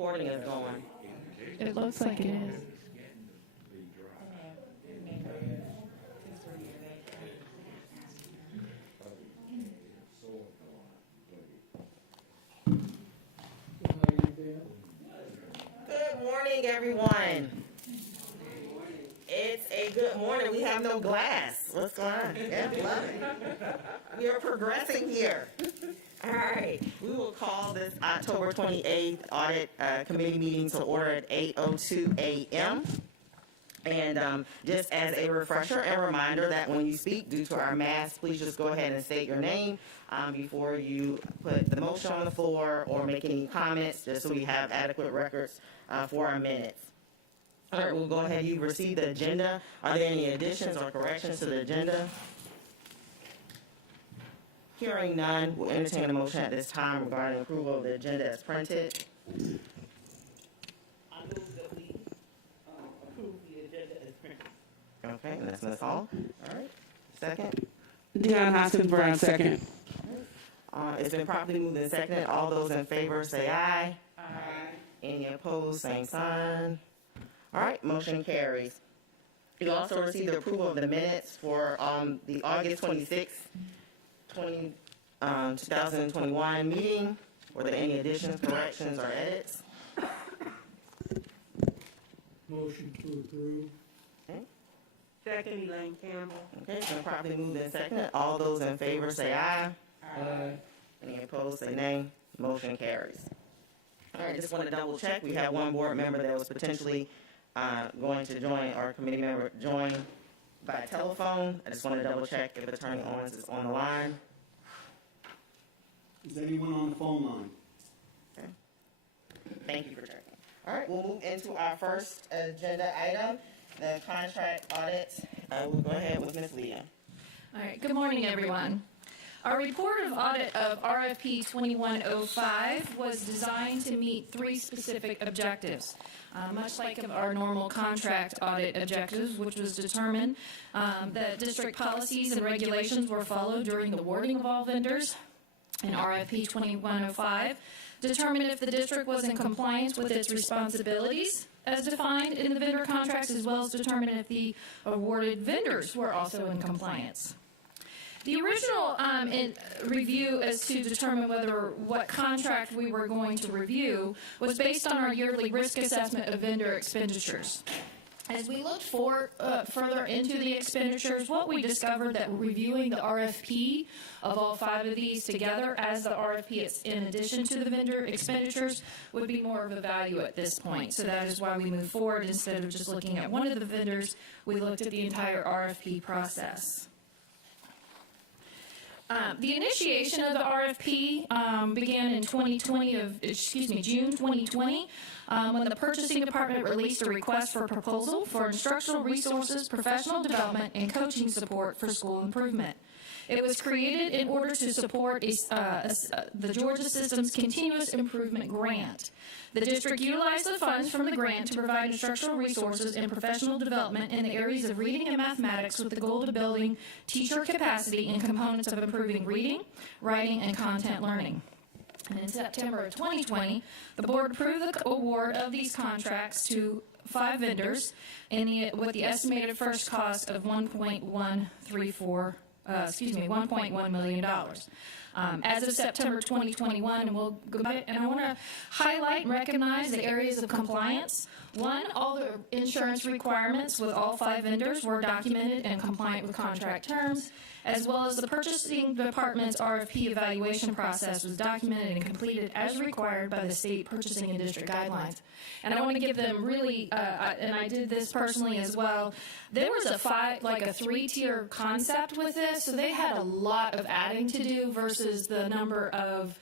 recording is going. It looks like it is. Good morning, everyone. It's a good morning. We have no glass. What's going on? Yeah, love it. We are progressing here. All right. We will call this October 28th Audit Committee meeting to order at 8:02 a.m. And just as a refresher and reminder that when you speak, due to our mask, please just go ahead and state your name before you put the motion on the floor or make any comments, just so we have adequate records for our minutes. All right, we'll go ahead. You've received the agenda. Are there any additions or corrections to the agenda? Hearing none, we'll entertain a motion at this time regarding approval of the agenda as printed. I move that we approve the agenda as printed. Okay, and that's Ms. Hall. All right, second. Deion Hoskins Brown, second. It's been properly moved and seconded. All those in favor say aye. Aye. Any opposed, same sign. All right, motion carries. You also received the approval of the minutes for the August 26th, 2021 meeting. Were there any additions, corrections, or edits? Motion to approve. Okay, Second, Elaine Campbell. okay, it's been properly moved and seconded. All those in favor say aye. Aye. Any opposed, say nay. Motion carries. All right, just want to double check. We have one board member that was potentially going to join, or committee member join by telephone. I just want to double check if Attorney Owens is on the line. Is anyone on the phone line? Okay. Thank you for checking. All right, we'll move into our first agenda item, the contract audit. We'll go ahead with Ms. Leah. All right, good morning, everyone. Our report of audit of RFP 2105 was designed to meet three specific objectives. Much like our normal contract audit objectives, which was determined that district policies and regulations were followed during the awarding of all vendors. In RFP 2105, determine if the district was in compliance with its responsibilities as defined in the vendor contracts, as well as determine if the awarded vendors were also in compliance. The original review as to determine what contract we were going to review was based on our yearly risk assessment of vendor expenditures. As we looked further into the expenditures, what we discovered that reviewing the RFP of all five of these together as the RFP in addition to the vendor expenditures would be more of a value at this point. So that is why we moved forward. Instead of just looking at one of the vendors, we looked at the entire RFP process. The initiation of the RFP began in June 2020, when the purchasing department released a request for proposal for instructional resources, professional development, and coaching support for school improvement. It was created in order to support the Georgia System's Continuous Improvement Grant. The district utilized the funds from the grant to provide instructional resources and professional development in the areas of reading and mathematics with the goal of building teacher capacity and components of improving reading, writing, and content learning. And in September of 2020, the board approved the award of these contracts to 5 vendors with the estimated first cost of $1.1 million. As of September 2021, and we'll go back, and I want to highlight and recognize the areas of compliance. One, all the insurance requirements with all 5 vendors were documented and compliant with contract terms, as well as the purchasing department's RFP evaluation process was documented and completed as required by the state purchasing and district guidelines. And I want to give them really, and I did this personally as well, there was a 3-tier concept with this, so they had a lot of adding to do versus the number of,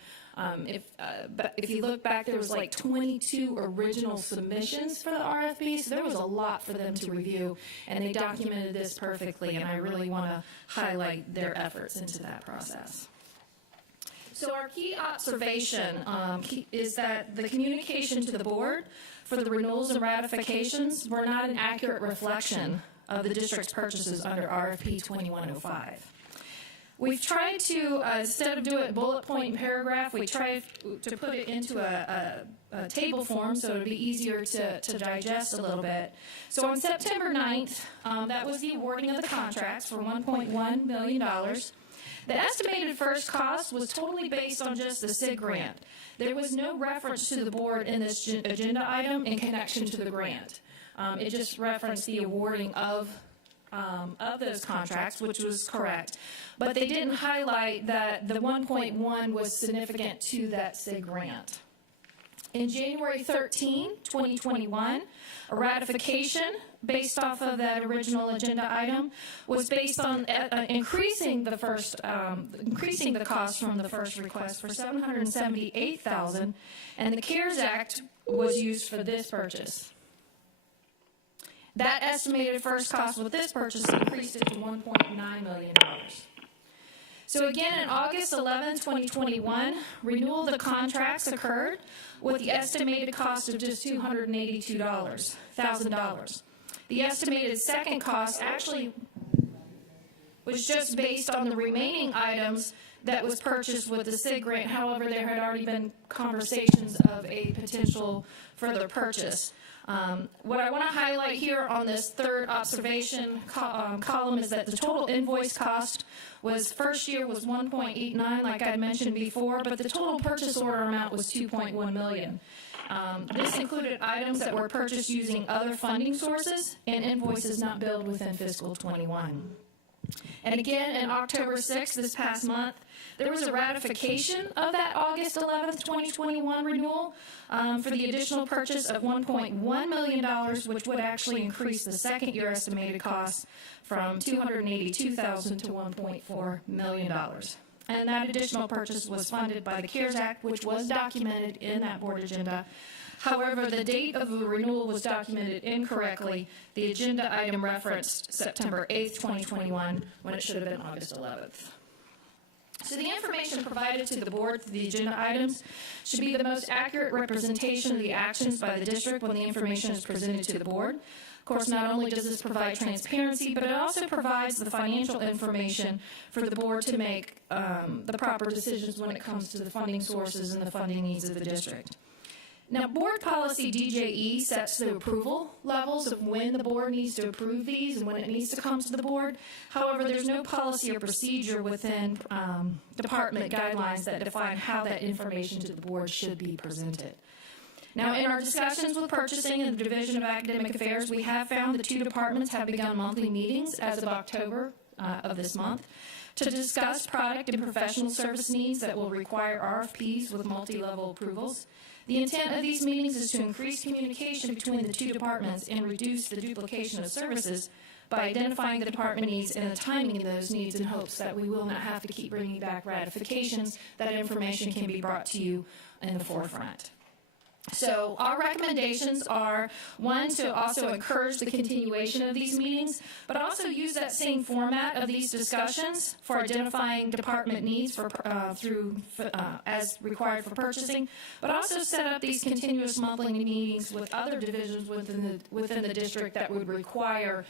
if you look back, there was 22 original submissions for the RFP, so there was a lot for them to review, and they documented this perfectly, and I really want to highlight their efforts into that process. So our key observation is that the communication to the board for the renewals and ratifications were not an accurate reflection of the district's purchases under RFP 2105. We've tried to, instead of doing it bullet point and paragraph, we tried to put it into a table form so it would be easier to digest a little bit. So on September 9th, that was the awarding of the contracts for $1.1 million. The estimated first cost was totally based on just the SIG grant. There was no reference to the board in this agenda item in connection to the grant. It just referenced the awarding of those contracts, which was correct. But they didn't highlight that the 1.1 was significant to that SIG grant. In January 13, 2021, a ratification based off of that original agenda item was based on increasing the cost from the first request for $778,000, and the CARES Act was used for this purchase. That estimated first cost with this purchase increased it to $1.9 million. So again, in August 11, 2021, renewal of the contracts occurred with the estimated cost of just $282,000. The estimated second cost actually was just based on the remaining items that was purchased with the SIG grant. However, there had already been conversations of a potential further purchase. What I want to highlight here on this third observation column is that the total invoice cost was first year was 1.89, like I mentioned before, but the total purchase order amount was $2.1 million. This included items that were purchased using other funding sources and invoices not billed within fiscal 21. And again, in October 6th, this past month, there was a ratification of that August 11th, 2021 renewal for the additional purchase of $1.1 million, which would actually increase the second year estimated cost from $282,000 to $1.4 million. And that additional purchase was funded by the CARES Act, which was documented in that board agenda. However, the date of the renewal was documented incorrectly. The agenda item referenced September 8th, 2021, when it should have been August 11th. So the information provided to the board through the agenda items should be the most accurate representation of the actions by the district when the information is presented to the board. Of course, not only does this provide transparency, but it also provides the financial information for the board to make the proper decisions when it comes to the funding sources and the funding needs of the district. Now, board policy DJE sets the approval levels of when the board needs to approve these and when it needs to come to the board. However, there's no policy or procedure within department guidelines that define how that information to the board should be presented. Now, in our discussions with purchasing and the Division of Academic Affairs, we have found the two departments have begun monthly meetings as of October of this month to discuss product and professional service needs that will require RFPs with multi-level approvals. The intent of these meetings is to increase communication between the two departments and reduce the duplication of services by identifying the department needs and the timing of those needs in hopes that we will not have to keep bringing back ratifications, that information can be brought to you in the forefront. So our recommendations are, one, to also encourage the continuation of these meetings, but also use that same format of these discussions for identifying department needs for, as required for purchasing, but also set up these continuous monthly meetings with other divisions within the district that would require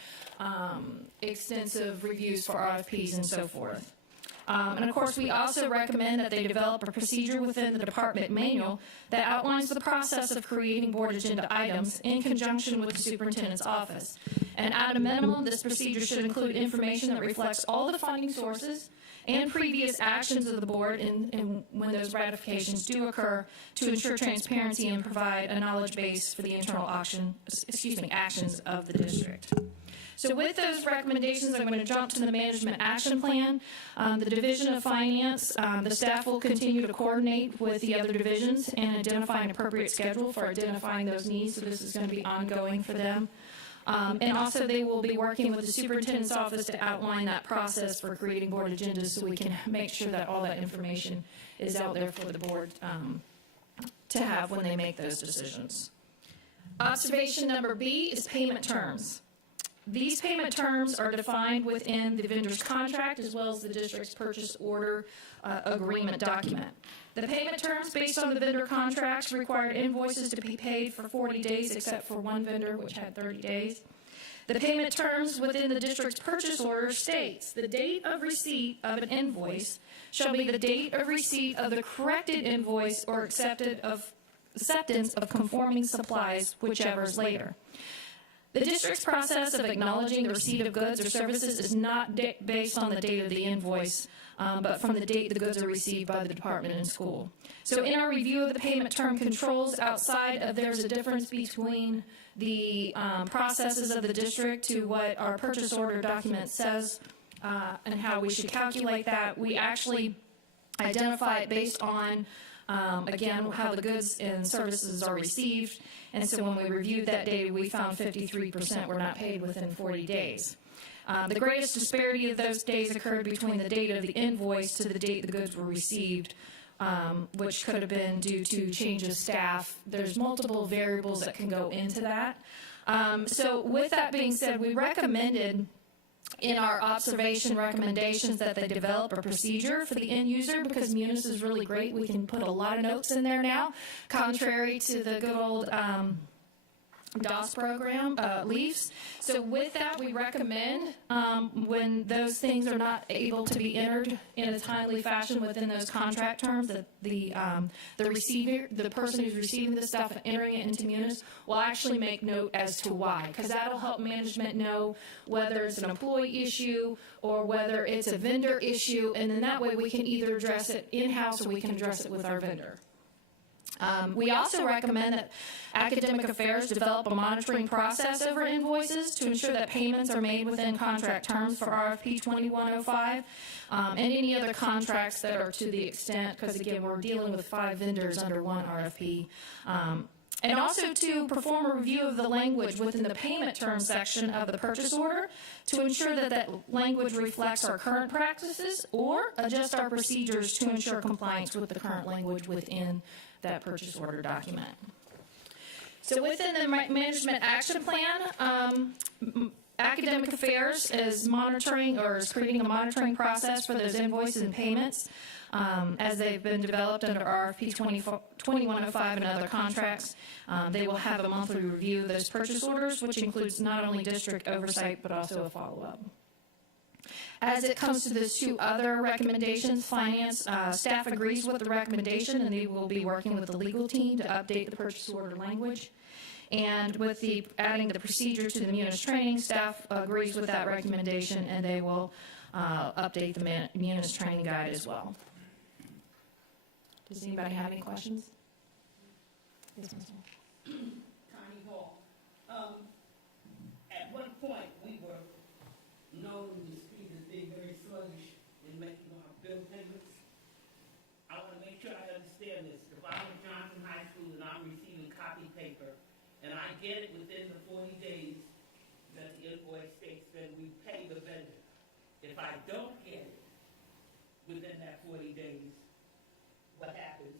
extensive reviews for RFPs and so forth. And of course, we also recommend that they develop a procedure within the department manual that outlines the process of creating board agenda items in conjunction with the superintendent's office. And at a minimum, this procedure should include information that reflects all the funding sources and previous actions of the board and when those ratifications do occur to ensure transparency and provide a knowledge base for the internal actions of the district. So with those recommendations, I'm going to jump to the management action plan. The Division of Finance, the staff will continue to coordinate with the other divisions and identify an appropriate schedule for identifying those needs. So this is going to be ongoing for them. And also they will be working with the superintendent's office to outline that process for creating board agendas so we can make sure that all that information is out there for the board to have when they make those decisions. Observation number B is payment terms. These payment terms are defined within the vendor's contract as well as the district's purchase order agreement document. The payment terms based on the vendor contracts required invoices to be paid for 40 days except for one vendor which had 30 days. The payment terms within the district's purchase order states, the date of receipt of an invoice shall be the date of receipt of the corrected invoice or acceptance of conforming supplies, whichever is later. The district's process of acknowledging the receipt of goods or services is not based on the date of the invoice, but from the date the goods are received by the department and school. So in our review of the payment term controls outside of, there's a difference between the processes of the district to what our purchase order document says and how we should calculate that. We actually identify it based on, again, how the goods and services are received. And so when we reviewed that data, we found 53% were not paid within 40 days. The greatest disparity of those days occurred between the date of the invoice to the date the goods were received, which could have been due to change of staff. There's multiple variables that can go into that. So with that being said, we recommended in our observation recommendations that they develop a procedure for the end user, because Munis is really great. We can put a lot of notes in there now, contrary to the good old DOS program, Leafs. So with that, we recommend when those things are not able to be entered in a timely fashion within those contract terms, that the receiver, the person who's receiving the stuff and entering it into Munis, will actually make note as to why, because that'll help management know whether it's an employee issue or whether it's a vendor issue, and then that way we can either address it in-house or we can address it with our vendor. We also recommend that Academic Affairs develop a monitoring process over invoices to ensure that payments are made within contract terms for RFP 2105 and any other contracts that are to the extent, because again, we're dealing with 5 vendors under one RFP. And also to perform a review of the language within the payment terms section of the purchase order to ensure that that language reflects our current practices or adjust our procedures to ensure compliance with the current language within that purchase order document. So within the management action plan, Academic Affairs is monitoring or is creating a monitoring process for those invoices and payments as they've been developed under RFP 2105 and other contracts. They will have a monthly review of those purchase orders, which includes not only district oversight but also a follow-up. As it comes to those 2 other recommendations, finance staff agrees with the recommendation, and they will be working with the legal team to update the purchase order language. And with the adding the procedure to the Munis training, staff agrees with that recommendation, and they will update the Munis training guide as well. Does anybody have any questions? Yes, Ms. Moore. Connie Hall. At one point, we were known in the street as being very sluggish in making our bill payments. I want to make sure I understand this. If I'm at Johnson High School and I'm receiving copy paper, and I get it within the 40 days that the invoice states, then we pay the vendor. If I don't get it within that 40 days, what happens?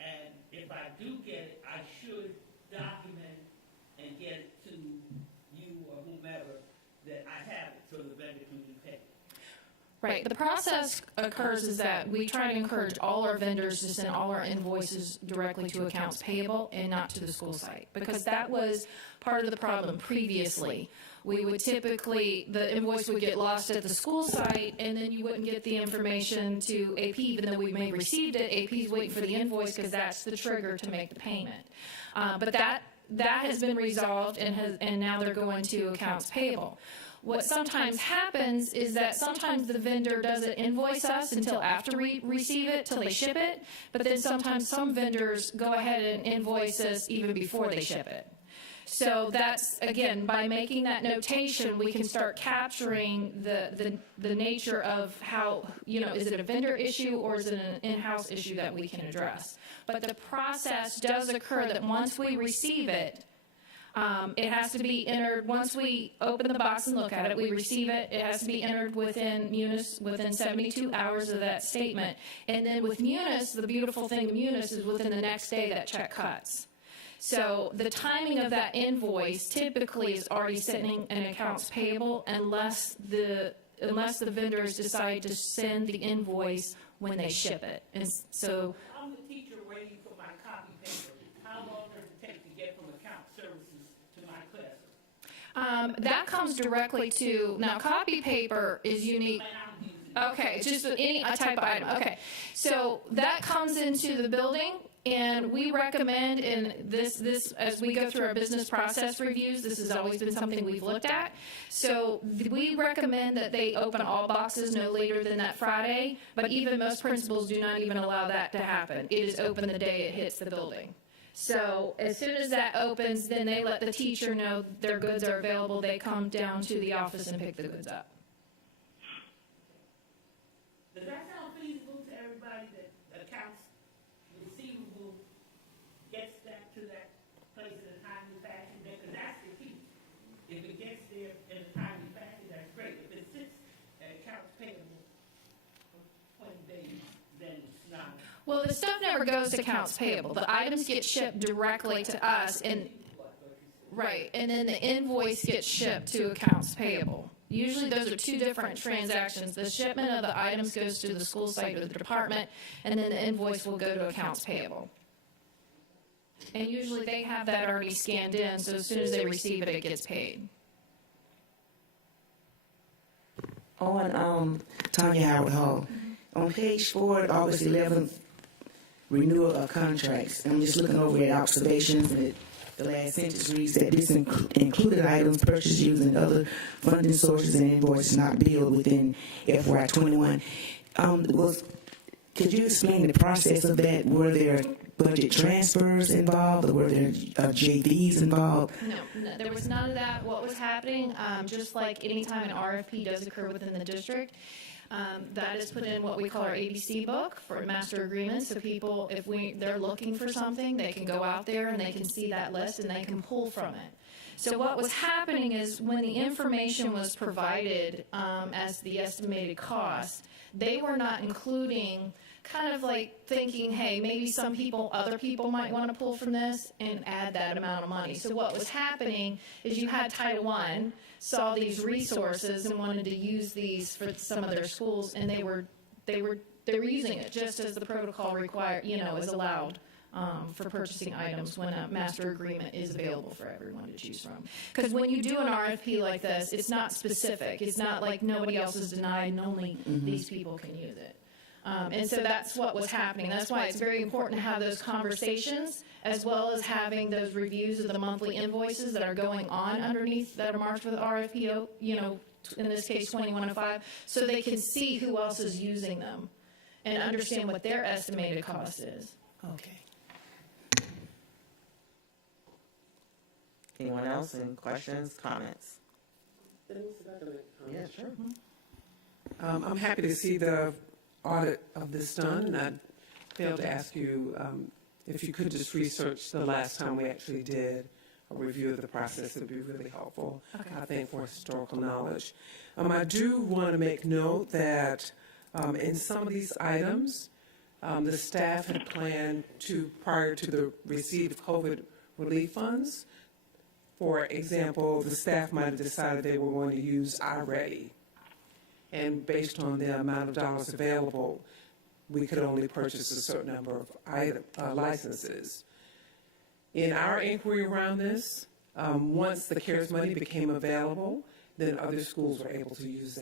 And if I do get it, I should document and get it to you or whomever that I have it, so the vendor can be paid. Right. The process occurs is that we try to encourage all our vendors to send all our invoices directly to accounts payable and not to the school site, because that was part of the problem previously. We would typically, the invoice would get lost at the school site, and then you wouldn't get the information to AP, even though we may have received it. AP's waiting for the invoice because that's the trigger to make the payment. But that has been resolved, and now they're going to accounts payable. What sometimes happens is that sometimes the vendor doesn't invoice us until after we receive it, till they ship it, but then sometimes some vendors go ahead and invoice us even before they ship it. So that's, again, by making that notation, we can start capturing the nature of how, is it a vendor issue or is it an in-house issue that we can address? But the process does occur that once we receive it, it has to be entered, once we open the box and look at it, we receive it, it has to be entered within Munis, within 72 hours of that statement. And then with Munis, the beautiful thing with Munis is within the next day that check cuts. So the timing of that invoice typically is already sitting in accounts payable unless the vendors decide to send the invoice when they ship it. And so I'm the teacher waiting for my copy paper. How long does it take to get from account services to my classroom? That comes directly to, now copy paper is unique. Okay, just any type of item, okay. So that comes into the building, and we recommend in this, as we go through our business process reviews, this has always been something we've looked at. So we recommend that they open all boxes no later than that Friday, but even most principals do not even allow that to happen. It is open the day it hits the building. So as soon as that opens, then they let the teacher know their goods are available. They come down to the office and pick the goods up. Does that sound feasible to everybody that accounts receivable gets that to that place in a timely fashion? Because that's the key. If it gets there in a timely fashion, that's great. If it sits at accounts payable for 20 days, then it's not. Well, the stuff never goes to accounts payable. The items get shipped directly to us, and right, and then the invoice gets shipped to accounts payable. Usually those are two different transactions. The shipment of the items goes to the school site or the department, and then the invoice will go to accounts payable. And usually they have that already scanned in, so as soon as they receive it, it gets paid. On Tanya Howard Hall, on page 4, August 11th, renewal of contracts. I'm just looking over at observations, and the last sentence reads that this included items purchased using other funding sources and invoices not billed within FY21. Could you explain the process of that? Were there budget transfers involved, or were there JVs involved? No, there was none of that. What was happening, just like any time an RFP does occur within the district, that is put in what we call our ABC book for master agreements. So people, if they're looking for something, they can go out there and they can see that list and they can pull from it. So what was happening is when the information was provided as the estimated cost, they were not including, kind of like thinking, hey, maybe other people might want to pull from this and add that amount of money. So what was happening is you had Title I, saw these resources and wanted to use these for some of their schools, and they were using it just as the protocol required, is allowed for purchasing items when a master agreement is available for everyone to choose from. Because when you do an RFP like this, it's not specific. It's not like nobody else is denied and only these people can use it. And so that's what was happening. That's why it's very important to have those conversations, as well as having those reviews of the monthly invoices that are going on underneath that are marked with RFP, in this case 2105, so they can see who else is using them and understand what their estimated cost is. Okay. Anyone else? Any questions, comments? Yeah, sure. I'm happy to see the audit of this done, and I failed to ask you if you could just research the last time we actually did a review of the process. It would be really helpful, Okay. I think, for historical knowledge. I do want to make note that in some of these items, the staff had planned to, prior to the receipt of COVID relief funds, for example, the staff might have decided they were going to use iReady. And based on the amount of dollars available, we could only purchase a certain number of licenses. In our inquiry around this, once the CARES money became available, then other schools were able to use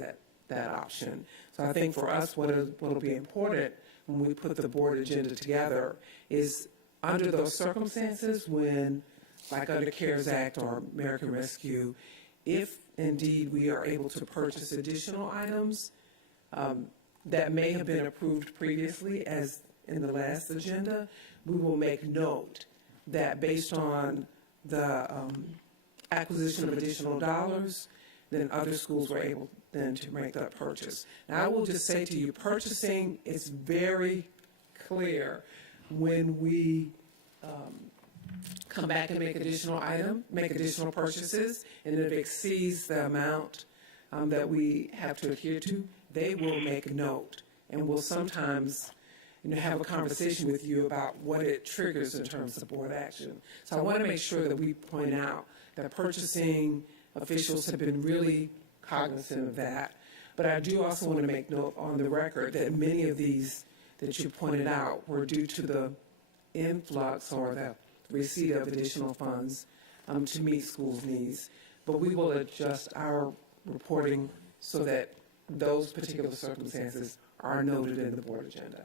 that option. So I think for us, what will be important when we put the board agenda together is under those circumstances when, like under CARES Act or American Rescue, if indeed we are able to purchase additional items that may have been approved previously, as in the last agenda, we will make note that based on the acquisition of additional dollars, then other schools were able then to make that purchase. Now, I will just say to you, purchasing is very clear when we come back and make additional purchases, and if it exceeds the amount that we have to adhere to, they will make a note, and will sometimes have a conversation with you about what it triggers in terms of board action. So I want to make sure that we point out that purchasing officials have been really cognizant of that. But I do also want to make note on the record that many of these that you pointed out were due to the influx or the receipt of additional funds to meet schools' needs. but we will adjust our reporting so that those particular circumstances are noted in the board agenda.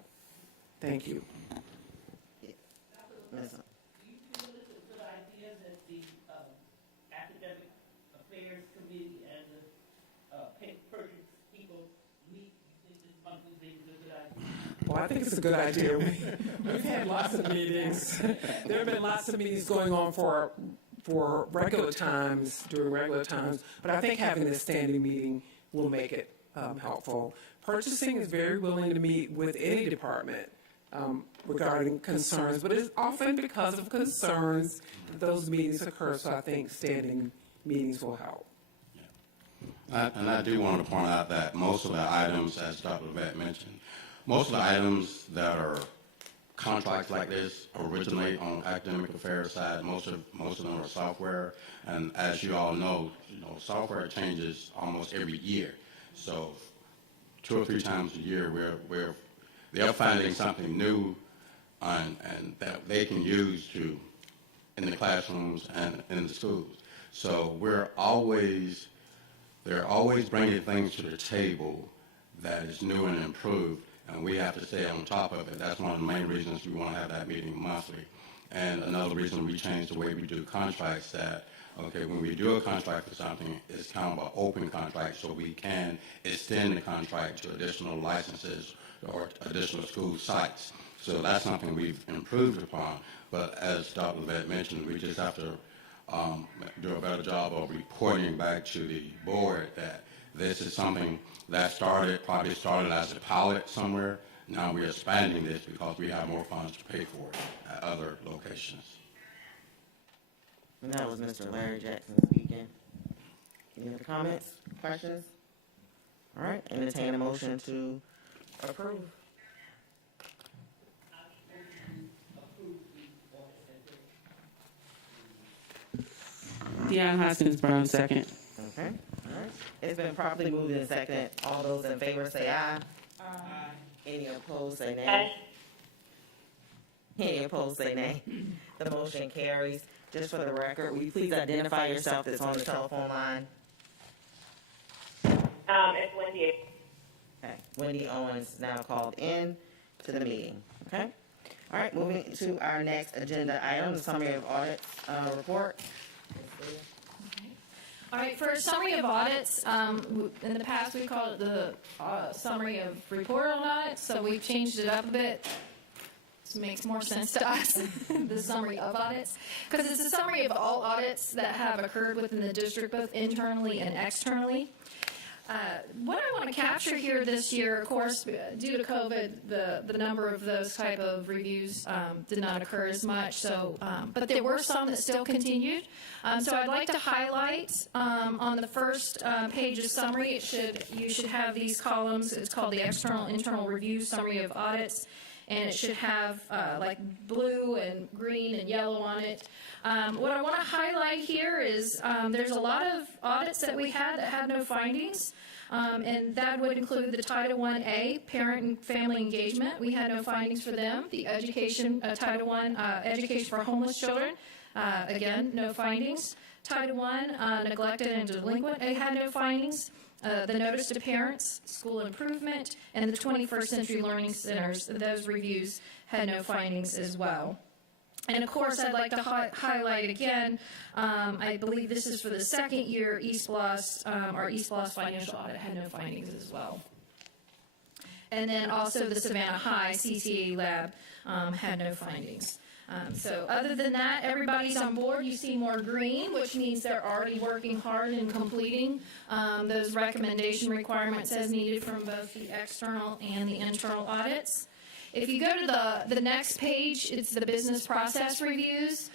Thank you. Ms. Do you feel it's a good idea that the academic affairs committee and the purchase people meet? You think this monthly thing is a good idea? Well, I think it's a good idea. We've had lots of meetings. There have been lots of meetings going on for regular times, during regular times, but I think having this standing meeting will make it helpful. Purchasing is very willing to meet with any department regarding concerns, but it's often because of concerns that those meetings occur, so I think standing meetings will help. And I do want to point out that most of the items, as Dr. Levesque mentioned, most of the items that are contracts like this originate on academic affairs side. Most of them are software, and as you all know, software changes almost every year. So 2 or 3 times a year, they're finding something new, and that they can use in the classrooms and in the schools. So they're always bringing things to the table that is new and improved, and we have to stay on top of it. That's one of the main reasons we want to have that meeting monthly. And another reason we changed the way we do contracts, that, okay, when we do a contract for something, it's kind of an open contract, so we can extend the contract to additional licenses or additional school sites. So that's something we've improved upon. But as Dr. Levesque mentioned, we just have to do a better job of reporting back to the board that this is something that probably started as a pilot somewhere. Now we're expanding this because we have more funds to pay for it at other locations. And that was Mr. Larry Jackson speaking. Any other comments, questions? All right, entertain a motion to approve. Deion Hoskins Brown, second. Okay, all right. It's been properly moved and seconded. All those in favor say aye. Aye. Any opposed say nay. Any opposed say nay. The motion carries. Just for the record, will you please identify yourself that's on the telephone line? It's Wendy. Okay, Wendy Owens now called in to the meeting, okay? All right, moving to our next agenda item, the summary of audits report. All right, for a summary of audits, in the past we called it the summary of report on audits, so we've changed it up a bit. This makes more sense to us, the summary of audits, because it's a summary of all audits that have occurred within the district, both internally and externally. What I want to capture here this year, of course, due to COVID, the number of those type of reviews did not occur as much. So, but there were some that still continued. So I'd like to highlight on the first page of summary. You should have these columns. It's called the external internal review summary of audits. And it should have like blue and green and yellow on it. What I want to highlight here is there's a lot of audits that we had that had no findings, and that would include the Title 1A, Parent and Family Engagement. We had no findings for them. The Education, Title 1, Education for Homeless Children, again, no findings. Title 1, Neglected and Delinquent, they had no findings. The Notice to Parents, School Improvement, and the 21st Century Learning Centers, those reviews had no findings as well. And of course, I'd like to highlight again, I believe this is for the second year, East Bluffs, our East Bluffs financial audit had no findings as well. And then also the Savannah High CCA lab had no findings. So other than that, everybody's on board. You see more green, which means they're already working hard and completing those recommendation requirements as needed from both the external and the internal audits. If you go to the next page, it's the business process reviews.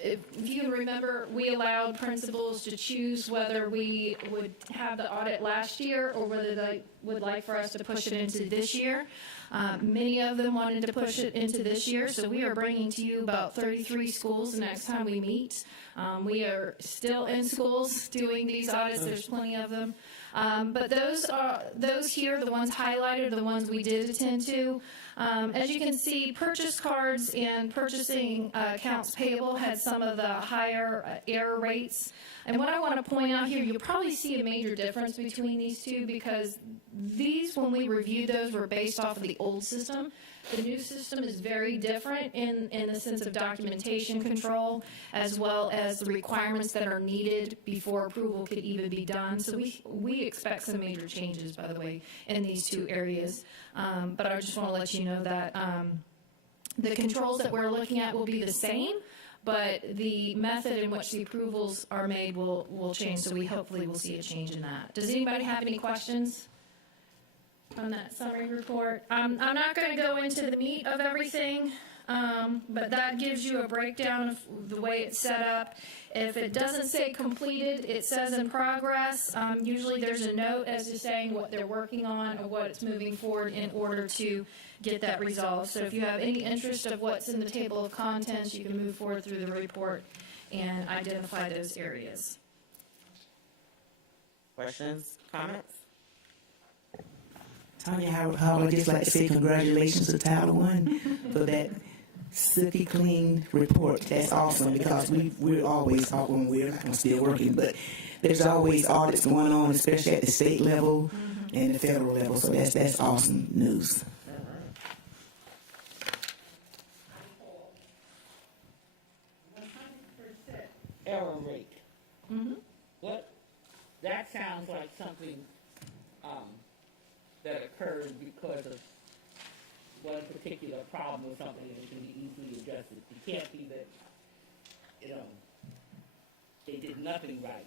If you remember, we allowed principals to choose whether we would have the audit last year or whether would like for us to push it into this year. Many of them wanted to push it into this year, so we are bringing to you about 33 schools the next time we meet. We are still in schools doing these audits. There's plenty of them. But those here, the ones highlighted, are the ones we did attend to. As you can see, purchase cards and purchasing accounts payable had some of the higher error rates. And what I want to point out here, you'll probably see a major difference between these two, because these, when we reviewed those, were based off of the old system. The new system is very different in the sense of documentation control, as well as the requirements that are needed before approval could even be done. So we expect some major changes, by the way, in these two areas. But I just want to let you know that the controls that we're looking at will be the same, but the method in which the approvals are made will change, so we hopefully will see a change in that. Does anybody have any questions on that summary report? I'm not going to go into the meat of everything, but that gives you a breakdown of the way it's set up. If it doesn't say completed, it says in progress. Usually there's a note as to saying what they're working on or what it's moving forward in order to get that resolved. So if you have any interest of what's in the table of contents, you can move forward through the report and identify those areas. Questions, comments? Tanya, how I just like to say congratulations to Title I for that silky clean report. That's awesome, because we're always, when we're still working, but there's always audits going on, especially at the state level and the federal level. So that's awesome news. 100% error rate. What? That sounds like something that occurred because of one particular problem or something that can be easily adjusted. It can't be that, they did nothing right.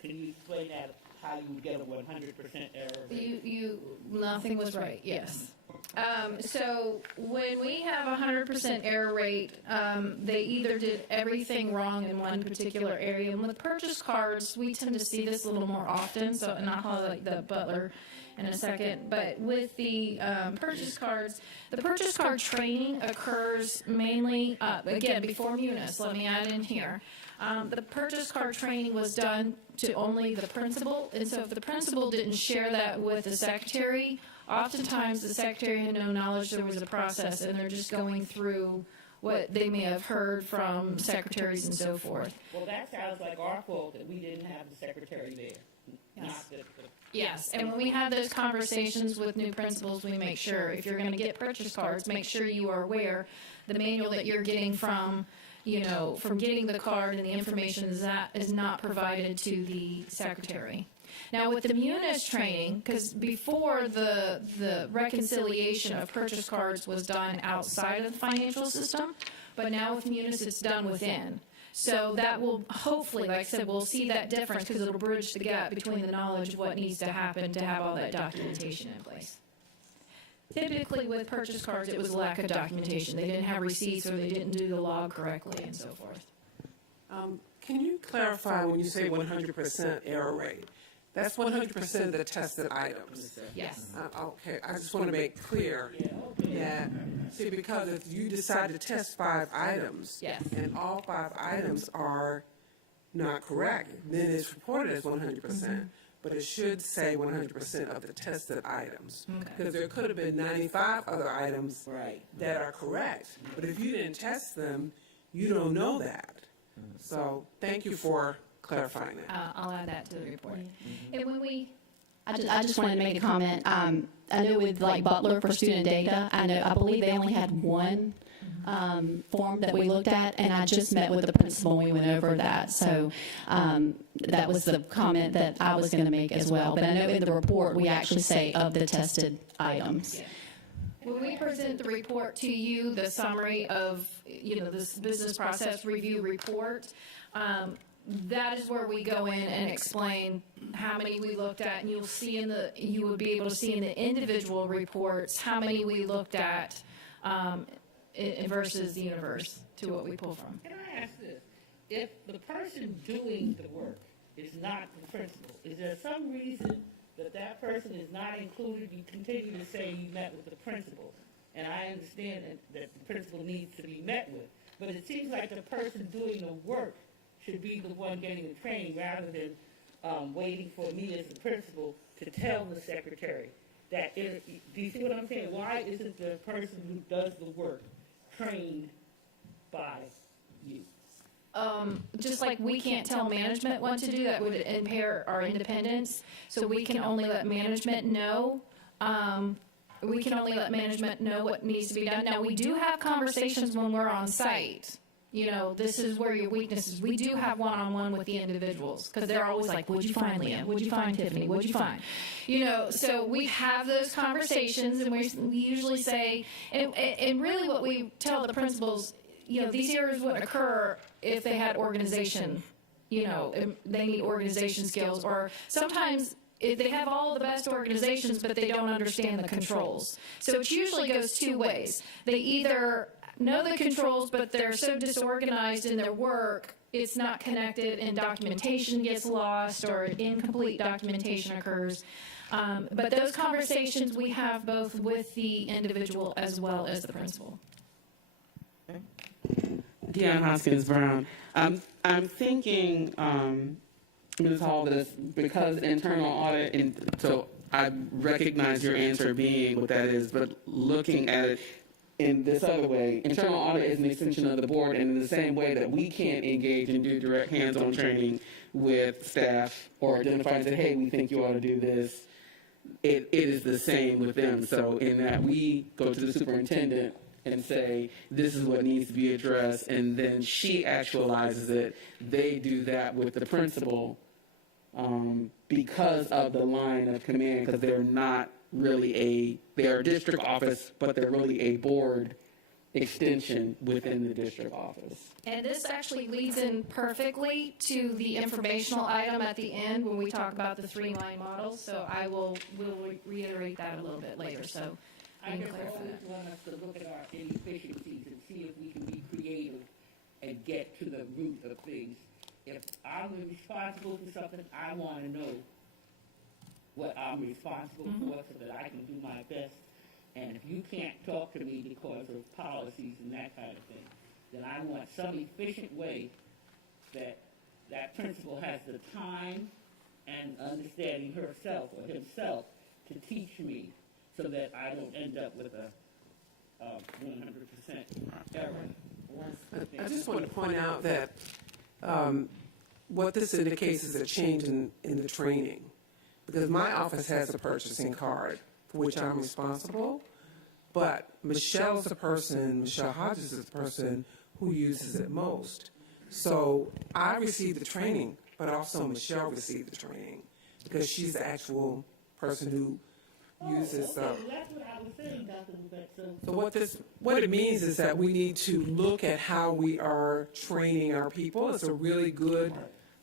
Can you explain that, how you would get a 100% error rate? Nothing was right, yes. So when we have a 100% error rate, they either did everything wrong in one particular area. And with purchase cards, we tend to see this a little more often, so, and I'll highlight the Butler in a second. But with the purchase cards, the purchase card training occurs mainly, again, before Munis, let me add in here. The purchase card training was done to only the principal, and so if the principal didn't share that with the secretary, oftentimes the secretary had no knowledge there was a process, and they're just going through what they may have heard from secretaries and so forth. Well, that sounds like our fault that we didn't have the secretary there. Yes. Not that Yes, and when we have those conversations with new principals, we make sure, if you're going to get purchase cards, make sure you are aware the manual that you're getting from getting the card and the information that is not provided to the secretary. Now, with the Munis training, because before the reconciliation of purchase cards was done outside of the financial system, but now with Munis, it's done within. So that will hopefully, like I said, we'll see that difference because it'll bridge the gap between the knowledge of what needs to happen to have all that documentation in place. Typically with purchase cards, it was lack of documentation. They didn't have receipts or they didn't do the log correctly and so forth. Can you clarify when you say 100% error rate? That's 100% of the tested items. Yes. Okay, I just want to make clear that, see, because if you decide to test 5 items, Yes. and all 5 items are not correct, then it's reported as 100%. But it should say 100% of the tested items. Because there could have been 95 other items that are correct. But if you didn't test them, you don't know that. So thank you for clarifying that. I'll add that to the report. And when we, I just wanted to make a comment. I know with like Butler for student data, I believe they only had one form that we looked at, and I just met with the principal and we went over that. So that was the comment that I was going to make as well. But I know in the report we actually say of the tested items. when we present the report to you, the summary of, this business process review report, that is where we go in and explain how many we looked at, and you would be able to see in the individual reports how many we looked at versus the universe to what we pull from. Can I ask this? If the person doing the work is not the principal, is there some reason but that person is not included, you continue to say you met with the principal. And I understand that the principal needs to be met with, but it seems like the person doing the work should be the one getting the training rather than waiting for me as the principal to tell the secretary that, do you see what I'm saying? Why isn't the person who does the work trained by you? Just like we can't tell management what to do, that would impair our independence. So we can only let management know. We can only let management know what needs to be done. Now, we do have conversations when we're on site. You know, this is where your weakness is. We do have one-on-one with the individuals because they're always like, what'd you find, Leanne? What'd you find, Tiffany? What'd you find? You know, so we have those conversations, and we usually say, and really what we tell the principals, you know, these errors would occur if they had organization, you know, they need organization skills, or sometimes if they have all the best organizations, but they don't understand the controls. So it usually goes two ways. They either know the controls, but they're so disorganized in their work, it's not connected and documentation gets lost or incomplete documentation occurs. But those conversations we have both with the individual as well as the principal. Deion Hoskins Brown. I'm thinking, Ms. Hall, this because internal audit, and so I recognize your answer being what that is, but looking at it in this other way, internal audit is an extension of the board, and in the same way that we can't engage and do direct hands-on training with staff or identify and say, hey, we think you ought to do this, it is the same with them. So in that we go to the superintendent and say, this is what needs to be addressed, and then she actualizes it. They do that with the principal because of the line of command, because they're not really they're a district office, but they're really a board extension within the district office. And this actually leads in perfectly to the informational item at the end when we talk about the three-line model. So we'll reiterate that a little bit later. So I you can just clarify always that. want us to look at our inefficiencies and see if we can be creative and get to the root of things. If I'm responsible for something, I want to know what I'm responsible for so that I can do my best. And if you can't talk to me because of policies and that kind of thing, then I want some efficient way that that principal has the time and understanding herself or himself to teach me so that I don't end up with a 100% error. I just want to point out that what this indicates is a change in the training. Because my office has a purchasing card for which I'm responsible, but Michelle Hodges is the person who uses it most. So I received the training, but also Michelle received the training because she's the actual person who uses That's what I was saying, Dr. Lubet. So what it means is that we need to look at how we are training our people. It's a really good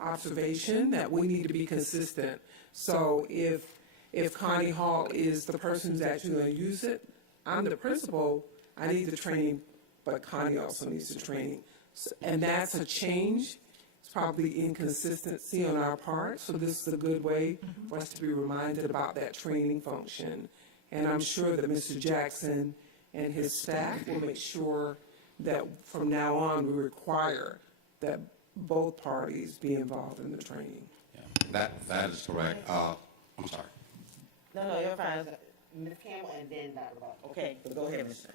observation that we need to be consistent. So if Connie Hall is the person who's actually going to use it, I'm the principal, I need the training, but Connie also needs the training. And that's a change. It's probably inconsistency on our part, so this is a good way for us to be reminded about that training function. And I'm sure that Mr. Jackson and his staff will make sure that from now on we require that both parties be involved in the training. Yeah, that is correct. I'm sorry. No, you're fine. Ms. Campbell and then Dr. Bob. Okay, so go ahead, Ms.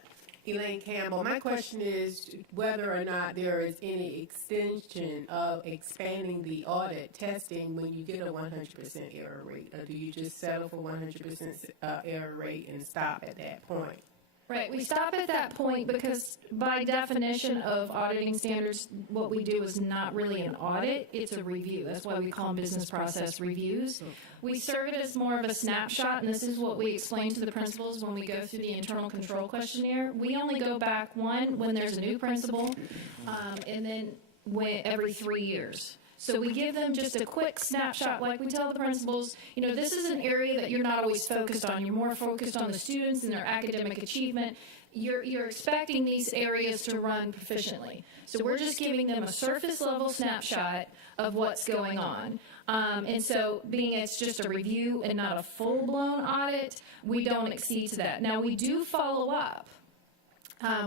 Elaine Campbell, my question is whether or not there is any extension of expanding the audit testing when you get a 100% error rate, or do you just settle for 100% error rate and stop at that point? Right, we stop at that point because by definition of auditing standards, what we do is not really an audit, it's a review. That's why we call them business process reviews. We serve it as more of a snapshot, and this is what we explain to the principals when we go through the internal control questionnaire. We only go back when there's a new principal, and then every 3 years. So we give them just a quick snapshot, like we tell the principals, you know, this is an area that you're not always focused on. You're more focused on the students and their academic achievement. You're expecting these areas to run proficiently. So we're just giving them a surface level snapshot of what's going on. And so being it's just a review and not a full-blown audit, we don't exceed to that. Now, we do follow up.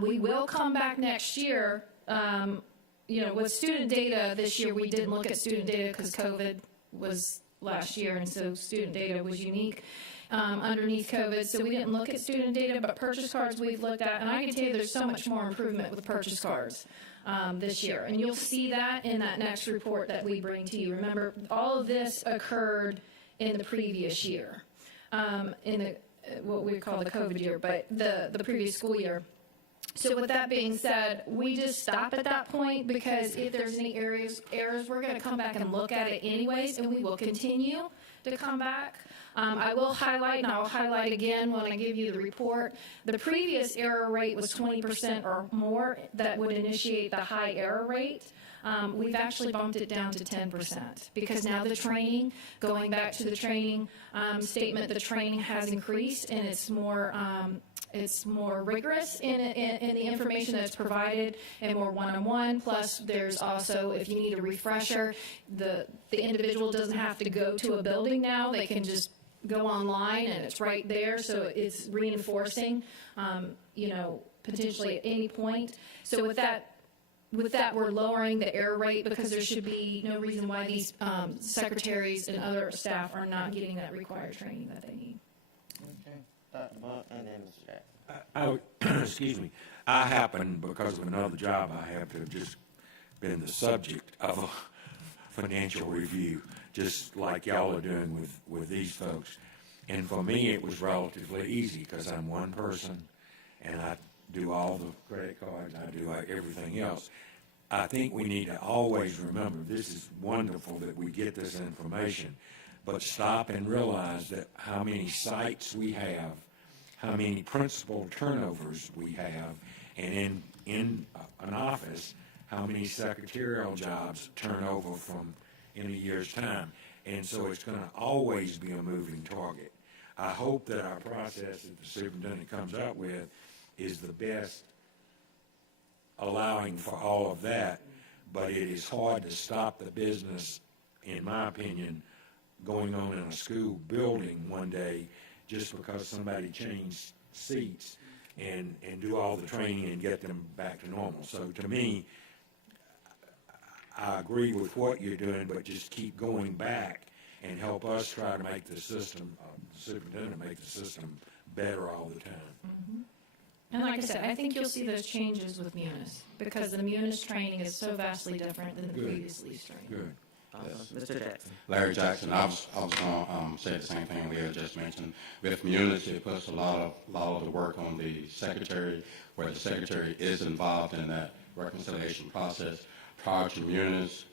We will come back next year. With student data this year, we didn't look at student data because COVID was last year, and so student data was unique underneath COVID. So we didn't look at student data, but purchase cards we've looked at. And I can tell you there's so much more improvement with purchase cards this year. And you'll see that in that next report that we bring to you. Remember, all of this occurred in the previous year, in the what we call the COVID year, but the previous school year. So with that being said, we just stop at that point because if there's any errors, we're going to come back and look at it anyways, and we will continue to come back. I will highlight, and I'll highlight again when I give you the report, the previous error rate was 20% or more that would initiate the high error rate. We've actually bumped it down to 10% because now the training, going back to the training statement, the training has increased and it's more rigorous in the information that's provided and more one-on-one. Plus, there's also, if you need a refresher, the individual doesn't have to go to a building now. They can just go online and it's right there. So it's reinforcing, potentially at any point. So with that, we're lowering the error rate because there should be no reason why these secretaries and other staff are not getting that required training that they need. Okay. Dr. Buck and then Mr. Jackson. Excuse me. I happen, because of another job I have, to have just been the subject of a financial review, just like y'all are doing with these folks. And for me, it was relatively easy because I'm one person and I do all the credit cards, I do everything else. I think we need to always remember this is wonderful that we get this information, but stop and realize that how many sites we have, how many principal turnovers we have, and in an office, how many secretarial jobs turn over from in a year's time. And so it's going to always be a moving target. I hope that our process that the superintendent comes up with is the best allowing for all of that, but it is hard to stop the business, in my opinion, going on in a school building one day just because somebody changed seats and do all the training and get them back to normal. So to me, I agree with what you're doing, but just keep going back and help us try to make the system, superintendent make the system better all the time. Mm-hmm. And like I said, I think you'll see those changes with Munis because the Munis training is so vastly different than the Good. previous lease training. Good. Mr. Jackson. Larry Jackson, I was going to say the same thing Leah just mentioned. With Munis, it puts a lot of the work on the secretary, where the secretary is involved in that reconciliation process. Prior to Munis,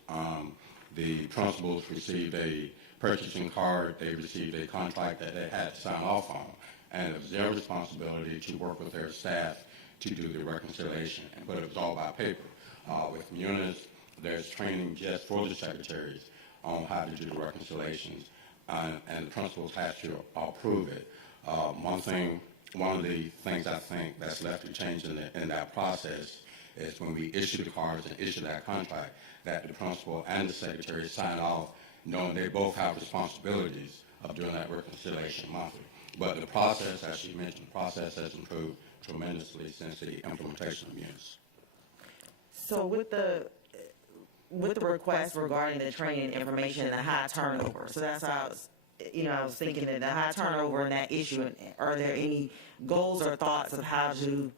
the principals received a purchasing card, they received a contract that they had to sign off on, and it was their responsibility to work with their staff to do the reconciliation, but it was all by paper. With Munis, there's training just for the secretaries on how to do the reconciliations, and the principals have to approve it. One of the things I think that's left to change in that process is when we issue the cards and issue that contract, that the principal and the secretary sign off, knowing they both have responsibilities of doing that reconciliation monthly. But the process, as she mentioned, the process has improved tremendously since the implementation of Munis. So with the request regarding the training information and the high turnover, so that's how I was thinking that the high turnover and that issue, are there any goals or thoughts of how to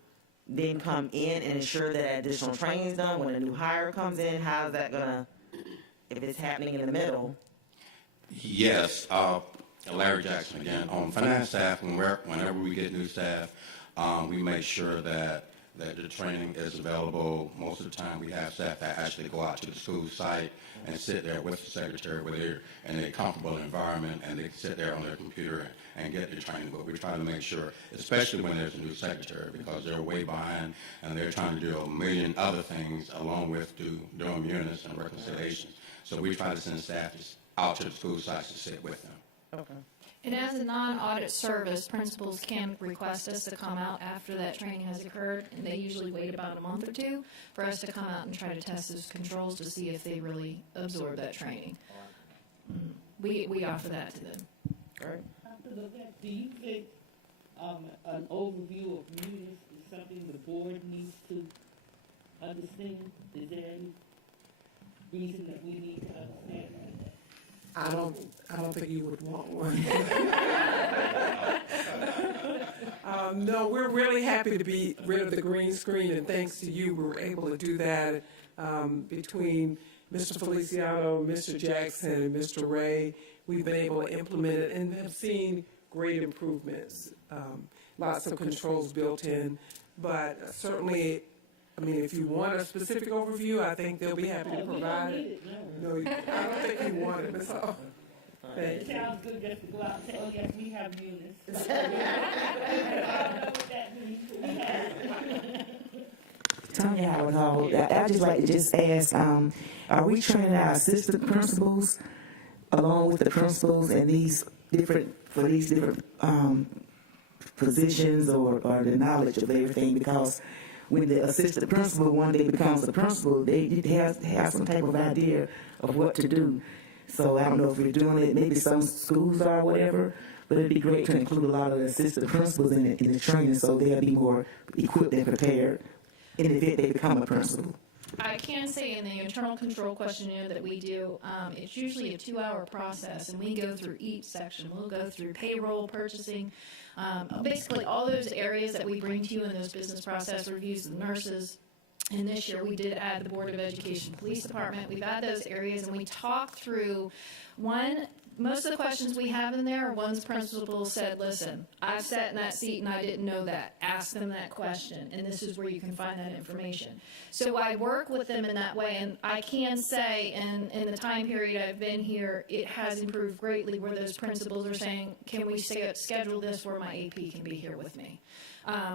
then come in and ensure that additional training is done when a new hire comes in? How's that gonna, if it's happening in the middle? Yes, Larry Jackson again. On finance staff, whenever we get new staff, we make sure that the training is available. Most of the time we have staff that actually go out to the school site and sit there with the secretary in a comfortable environment, and they can sit there on their computer and get the training. But we try to make sure, especially when there's a new secretary, because they're way behind and they're trying to do a million other things along with doing Munis and reconciliations. So we try to send staff out to the school sites to sit with them. Okay. And as a non-audit service, principals can request us to come out after that training has occurred, and they usually wait about a month or two for us to come out and try to test those controls to see if they really absorb that training. We offer that to them. Great. Dr. Levesque, do you think an overview of munis is something the board needs to understand? Is there any reason that we need to understand that? I don't think you would want one. No, we're really happy to be rid of the green screen, and thanks to you, we were able to do that between Mr. Feliciano, Mr. Jackson, and Mr. Ray. We've been able to implement it and have seen great improvements. Lots of controls built in, but certainly, I mean, if you want a specific overview, I think they'll be happy to provide it. No, I don't think you want it, that's all. It sounds good just to go out and say, oh, yes, we have munis. I don't know what that means, but we have. Tanya Howard Hall, I'd just like to just ask, are we training our assistant principals along with the principals and these different positions or the knowledge of everything? Because when the assistant principal one day becomes a principal, they have some type of idea of what to do. So I don't know if we're doing it, maybe some schools are or whatever, but it'd be great to include a lot of the assistant principals in the training so they'll be more equipped and prepared in the event they become a principal. I can say in the internal control questionnaire that we do, it's usually a 2-hour process, and we go through each section. We'll go through payroll, purchasing, basically all those areas that we bring to you in those business process reviews, the nurses. And this year we did add the Board of Education Police Department. We've added those areas, and we talk through most of the questions we have in there are ones principal said, listen, I've sat in that seat and I didn't know that. Ask them that question, and this is where you can find that information. So I work with them in that way, and I can say in the time period I've been here, it has improved greatly where those principals are saying, can we schedule this where my AP can be here with me?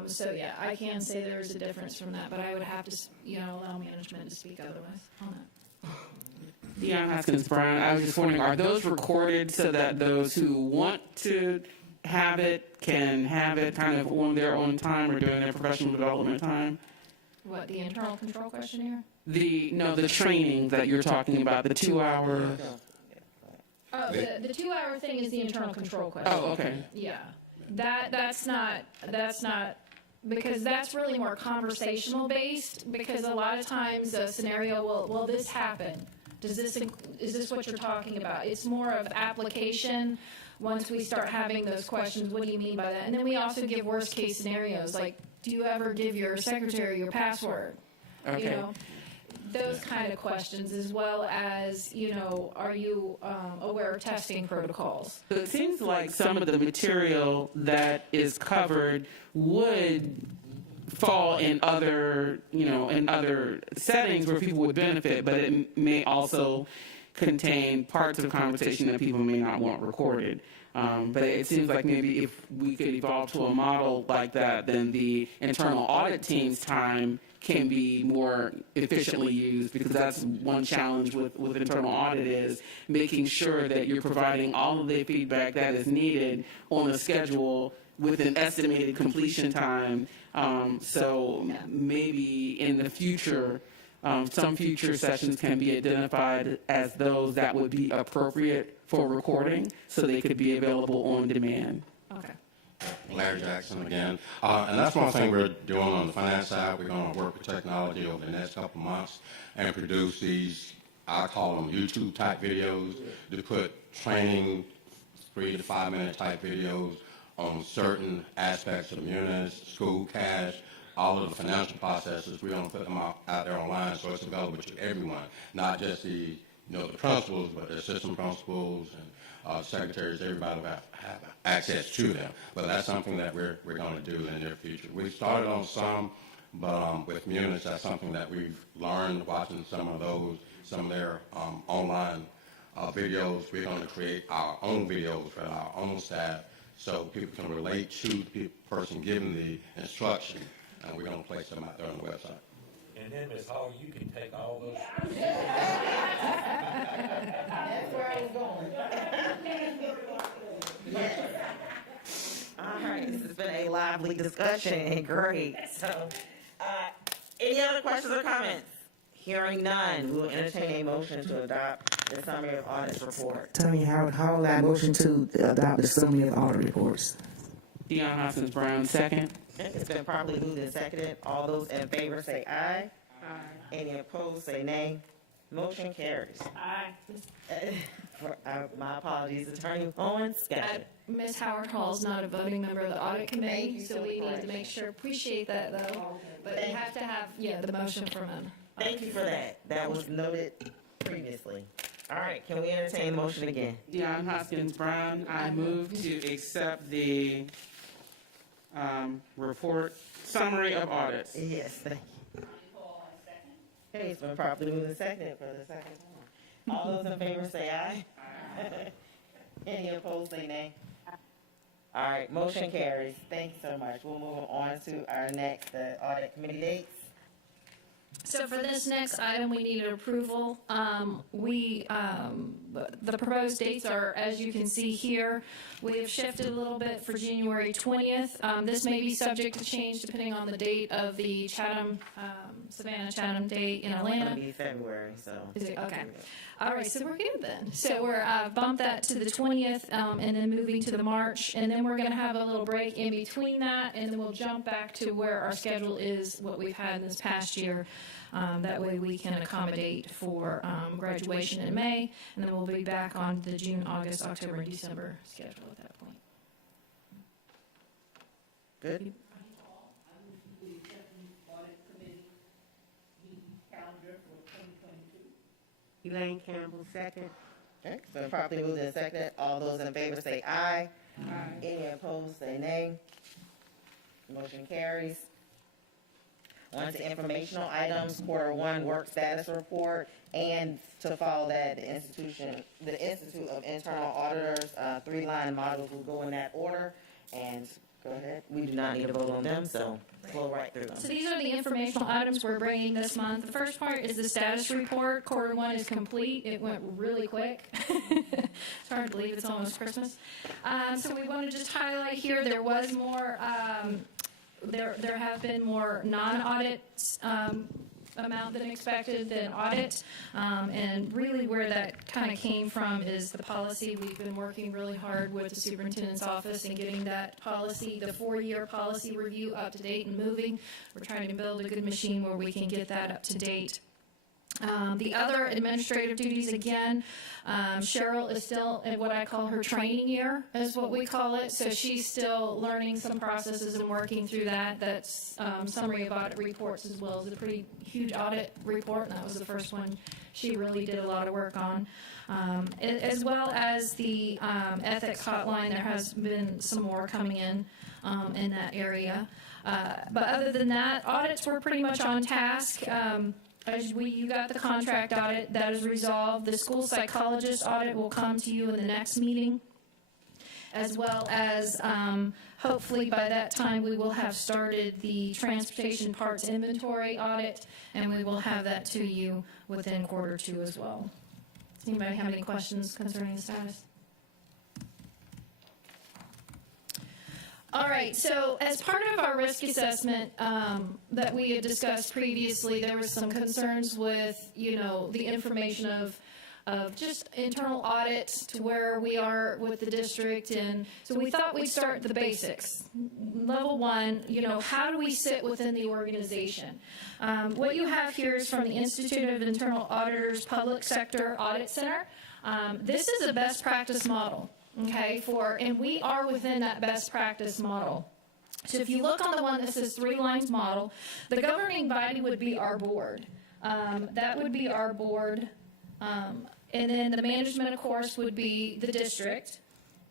So yeah, I can say there's a difference from that, but I would have to, allow management to speak otherwise on that. Deanna Haskins Brown, I was just wondering, are those recorded so that those who want to have it can have it kind of on their own time or during their professional development time? What, the internal control questionnaire? The training that you're talking about, the 2-hour. Oh, the 2-hour thing is the internal control question. Oh, okay. Yeah, that's not, because that's really more conversational based, because a lot of times a scenario will this happen? Is this what you're talking about? It's more of application. Once we start having those questions, what do you mean by that? And then we also give worst case scenarios, like, do you ever give your secretary your password? Okay. Those kind of questions, as well as, are you aware of testing protocols? So it seems like some of the material that is covered would fall in other settings where people would benefit, but it may also contain parts of conversation that people may not want recorded. But it seems like maybe if we could evolve to a model like that, then the internal audit team's time can be more efficiently used, because that's one challenge with internal audit is making sure that you're providing all of the feedback that is needed on a schedule with an estimated completion time. So maybe in the future, some future sessions can be identified as those that would be appropriate for recording, so they could be available on demand. Okay. Larry Jackson again. And that's one thing we're doing on the finance side. We're going to work with technology over the next couple months and produce these, I call them YouTube-type videos, to put training 3 to 5 minute type videos on certain aspects of munis, school cash, all of the financial processes. We're going to put them out there online so it's available to everyone, not just the principals, but the assistant principals and secretaries. Everybody will have access to them. But that's something that we're going to do in the near future. We started on some, but with munis, that's something that we've learned watching some of their online videos. We're going to create our own videos for our own staff, so people can relate to the person giving the instruction, and we're going to place them out there on the website. And then, Ms. Hall, you can take all those. That's where I was going. Yes. All right, this has been a lively discussion and great. So, any other questions or comments? Hearing none, we will entertain a motion to adopt the summary of audits report. Tanya, how will I motion to adopt the summary of audit reports? Deion Hoskins Brown, second. It's been properly moved and seconded. All those in favor say aye. Aye. Any opposed say nay. Motion carries. Aye. My apologies, Attorney Owens, got it. Ms. Howard Hall is not a voting member of the audit Thank committee, you so for the we need to correction. make sure, appreciate that though. But Thank you have to have, the motion from him. Thank you for that. That was noted previously. All right, can we entertain the motion again? Deion Hoskins Brown, I move to accept the report summary of audits. Yes, thank you. Okay, it's been properly moved and seconded for the second time. All those in favor say aye. Any opposed say nay. All right, motion carries. Thank you so much. We'll move on to our next audit committee dates. So for this next item, we needed approval. The proposed dates are, as you can see here, we have shifted a little bit for January 20th. This may be subject to change depending on the date of the Savannah Chatham date in It's Atlanta. gonna be February, so. Is it? Okay. All right, so we're good then. So we're bumped that to the 20th, and then moving to the March, and then we're going to have a little break in between that, and then we'll jump back to where our schedule is, what we've had this past year. That way we can accommodate for graduation in May, and then we'll be back on the June, August, October, and December schedule at that point. Good? Elaine Campbell, second. Okay, it's been properly moved and seconded. All those in favor say aye. Any opposed say nay. Motion carries. On to informational items, Q1 work status report, and to follow that, the Institute of Internal Auditors, 3-line modules will go in that order. And go ahead, we do not need to vote on them, so flow right through them. So these are the informational items we're bringing this month. The first part is the status report. Q1 is complete. It went really quick. It's hard to believe it's almost Christmas. So we want to just highlight here, there was more, there have been more non-audit amount than expected than audit. And really where that kind of came from is the policy. We've been working really hard with the superintendent's office and getting that policy, the 4-year policy review up to date and moving. We're trying to build a good machine where we can get that up to date. The other administrative duties, again, Cheryl is still in what I call her training year, is what we call it. So she's still learning some processes and working through that. That's summary of audit reports as well as a pretty huge audit report. And that was the first one she really did a lot of work on. As well as the ethics hotline, there has been some more coming in that area. But other than that, audits were pretty much on task. You got the contract audit, that is resolved. The school psychologist audit will come to you in the next meeting, as well as hopefully by that time we will have started the transportation parts inventory audit, and we will have that to you within Q2 as well. Does anybody have any questions concerning the status? All right, so as part of our risk assessment that we had discussed previously, there was some concerns with, the information of just internal audits to where we are with the district. And so we thought we'd start the basics. Level 1, how do we sit within the organization? What you have here is from the Institute of Internal Auditors Public Sector Audit Center. This is a best practice model. Okay, and we are within that best practice model. So if you look on the one that says 3 lines model, the governing body would be our board. That would be our board. And then the management, of course, would be the district.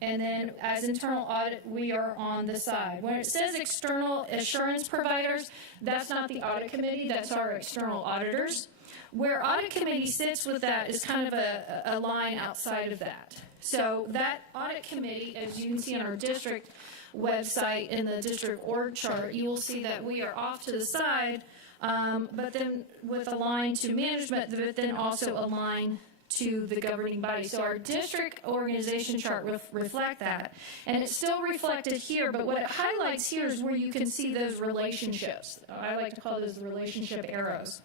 And then as internal audit, we are on the side. When it says external assurance providers, that's not the audit committee, that's our external auditors. Where audit committee sits with that is kind of a line outside of that. So that audit committee, as you can see on our district website in the district org chart, you will see that we are off to the side, but then with a line to management, but then also a line to the governing body. So our district organization chart reflect that. And it's still reflected here, but what it highlights here is where you can see those relationships. I like to call those the relationship arrows.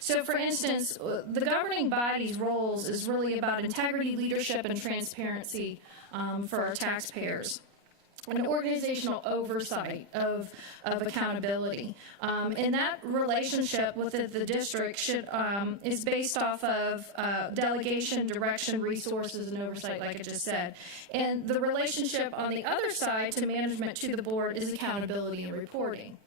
So for instance, the governing body's roles is really about integrity, leadership, and transparency for our taxpayers. An organizational oversight of accountability. And that relationship with the district is based off of delegation, direction, resources, and oversight, like I just said. And the relationship on the other side to management, to the board, is accountability and reporting.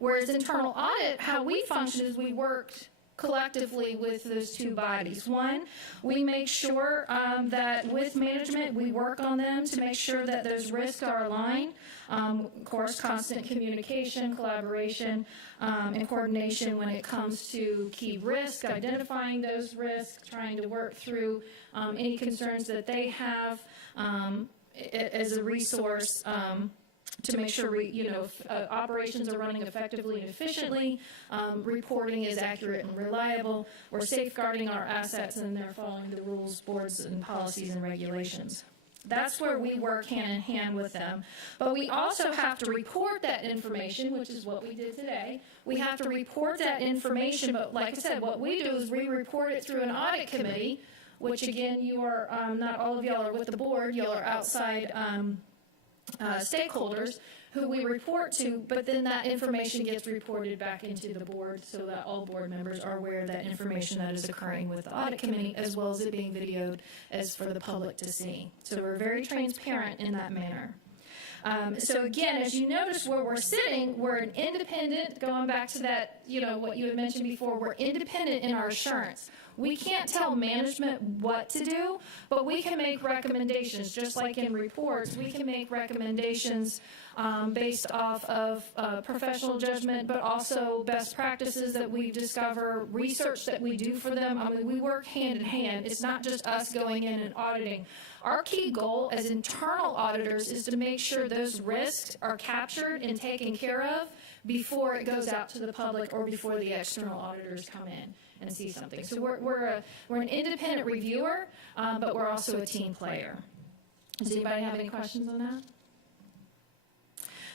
Whereas internal audit, how we function is we worked collectively with those two bodies. One, we make sure that with management, we work on them to make sure that those risks are aligned. Of course, constant communication, collaboration, and coordination when it comes to key risks, identifying those risks, trying to work through any concerns that they have as a resource. To make sure operations are running effectively and efficiently, reporting is accurate and reliable, we're safeguarding our assets, and they're following the rules, boards, and policies and regulations. That's where we work hand in hand with them. But we also have to report that information, which is what we did today. We have to report that information, but like I said, what we do is we report it through an audit committee, which again, you are, not all of y'all are with the board, y'all are outside stakeholders who we report to, but then that information gets reported back into the board so that all board members are aware of that information that is occurring with the audit committee, as well as it being videoed as for the public to see. So we're very transparent in that manner. So again, as you notice where we're sitting, we're an independent, going back to that, what you had mentioned before, we're independent in our assurance. We can't tell management what to do, but we can make recommendations, just like in reports. We can make recommendations based off of professional judgment, but also best practices that we discover, research that we do for them. I mean, we work hand in hand. It's not just us going in and auditing. Our key goal as internal auditors is to make sure those risks are captured and taken care of before it goes out to the public or before the external auditors come in and see something. So we're an independent reviewer, but we're also a team player. Does anybody have any questions on that?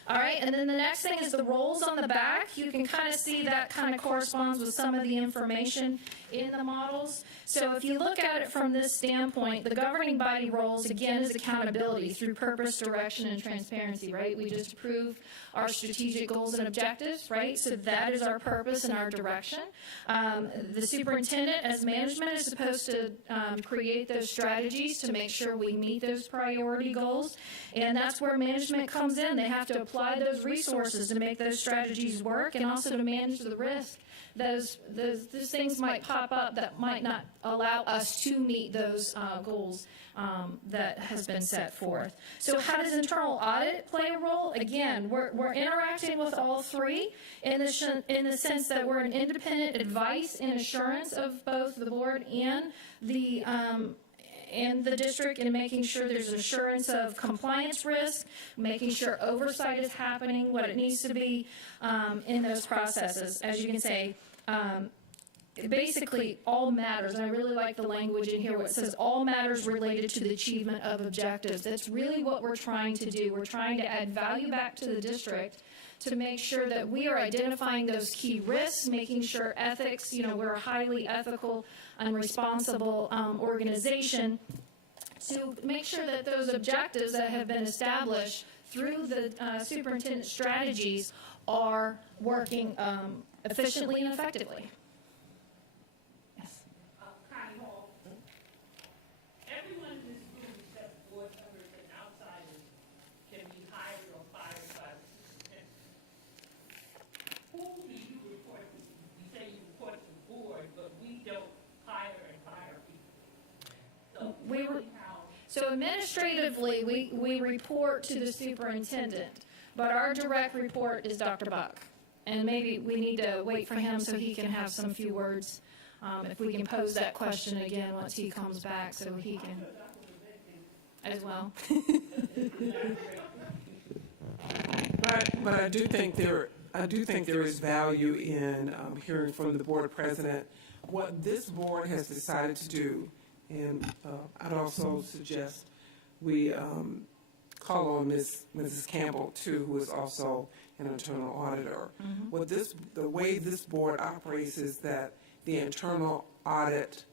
All right, and then the next thing is the roles on the back. You can kind of see that kind of corresponds with some of the information in the models. So if you look at it from this standpoint, the governing body roles, again, is accountability through purpose, direction, and transparency, right? We just approved our strategic goals and objectives, right? So that is our purpose and our direction. The superintendent, as management, is supposed to create those strategies to make sure we meet those priority goals. And that's where management comes in. They have to apply those resources to make those strategies work and also to manage the risk. Those things might pop up that might not allow us to meet those goals that has been set forth. So how does internal audit play a role? Again, we're interacting with all three in the sense that we're an independent advice and assurance of both the board and the district, in making sure there's assurance of compliance risk, making sure oversight is happening, what it needs to be in those processes. As you can say, basically all matters, and I really like the language in here where it says all matters related to the achievement of objectives. That's really what we're trying to do. We're trying to add value back to the district to make sure that we are identifying those key risks, making sure ethics, we're a highly ethical and responsible organization, to make sure that those objectives that have been established through the superintendent strategies are working efficiently and effectively. Yes. Connie Hall. Everyone in this room except board members and outsiders can be hired or fired by the superintendent. Who do you report to? You say you report to the board, but we don't hire and fire people. So So administratively, we report to the superintendent, but our direct report is Dr. Buck. And maybe we need to wait for him so he can have some few words. If we can pose that question again once he comes back, so he can as well. But I do think there is value in hearing from the board president what this board has decided to do. And I'd also suggest we call on Mrs. Campbell too, who is also an internal auditor. The way this board operates is that the internal audit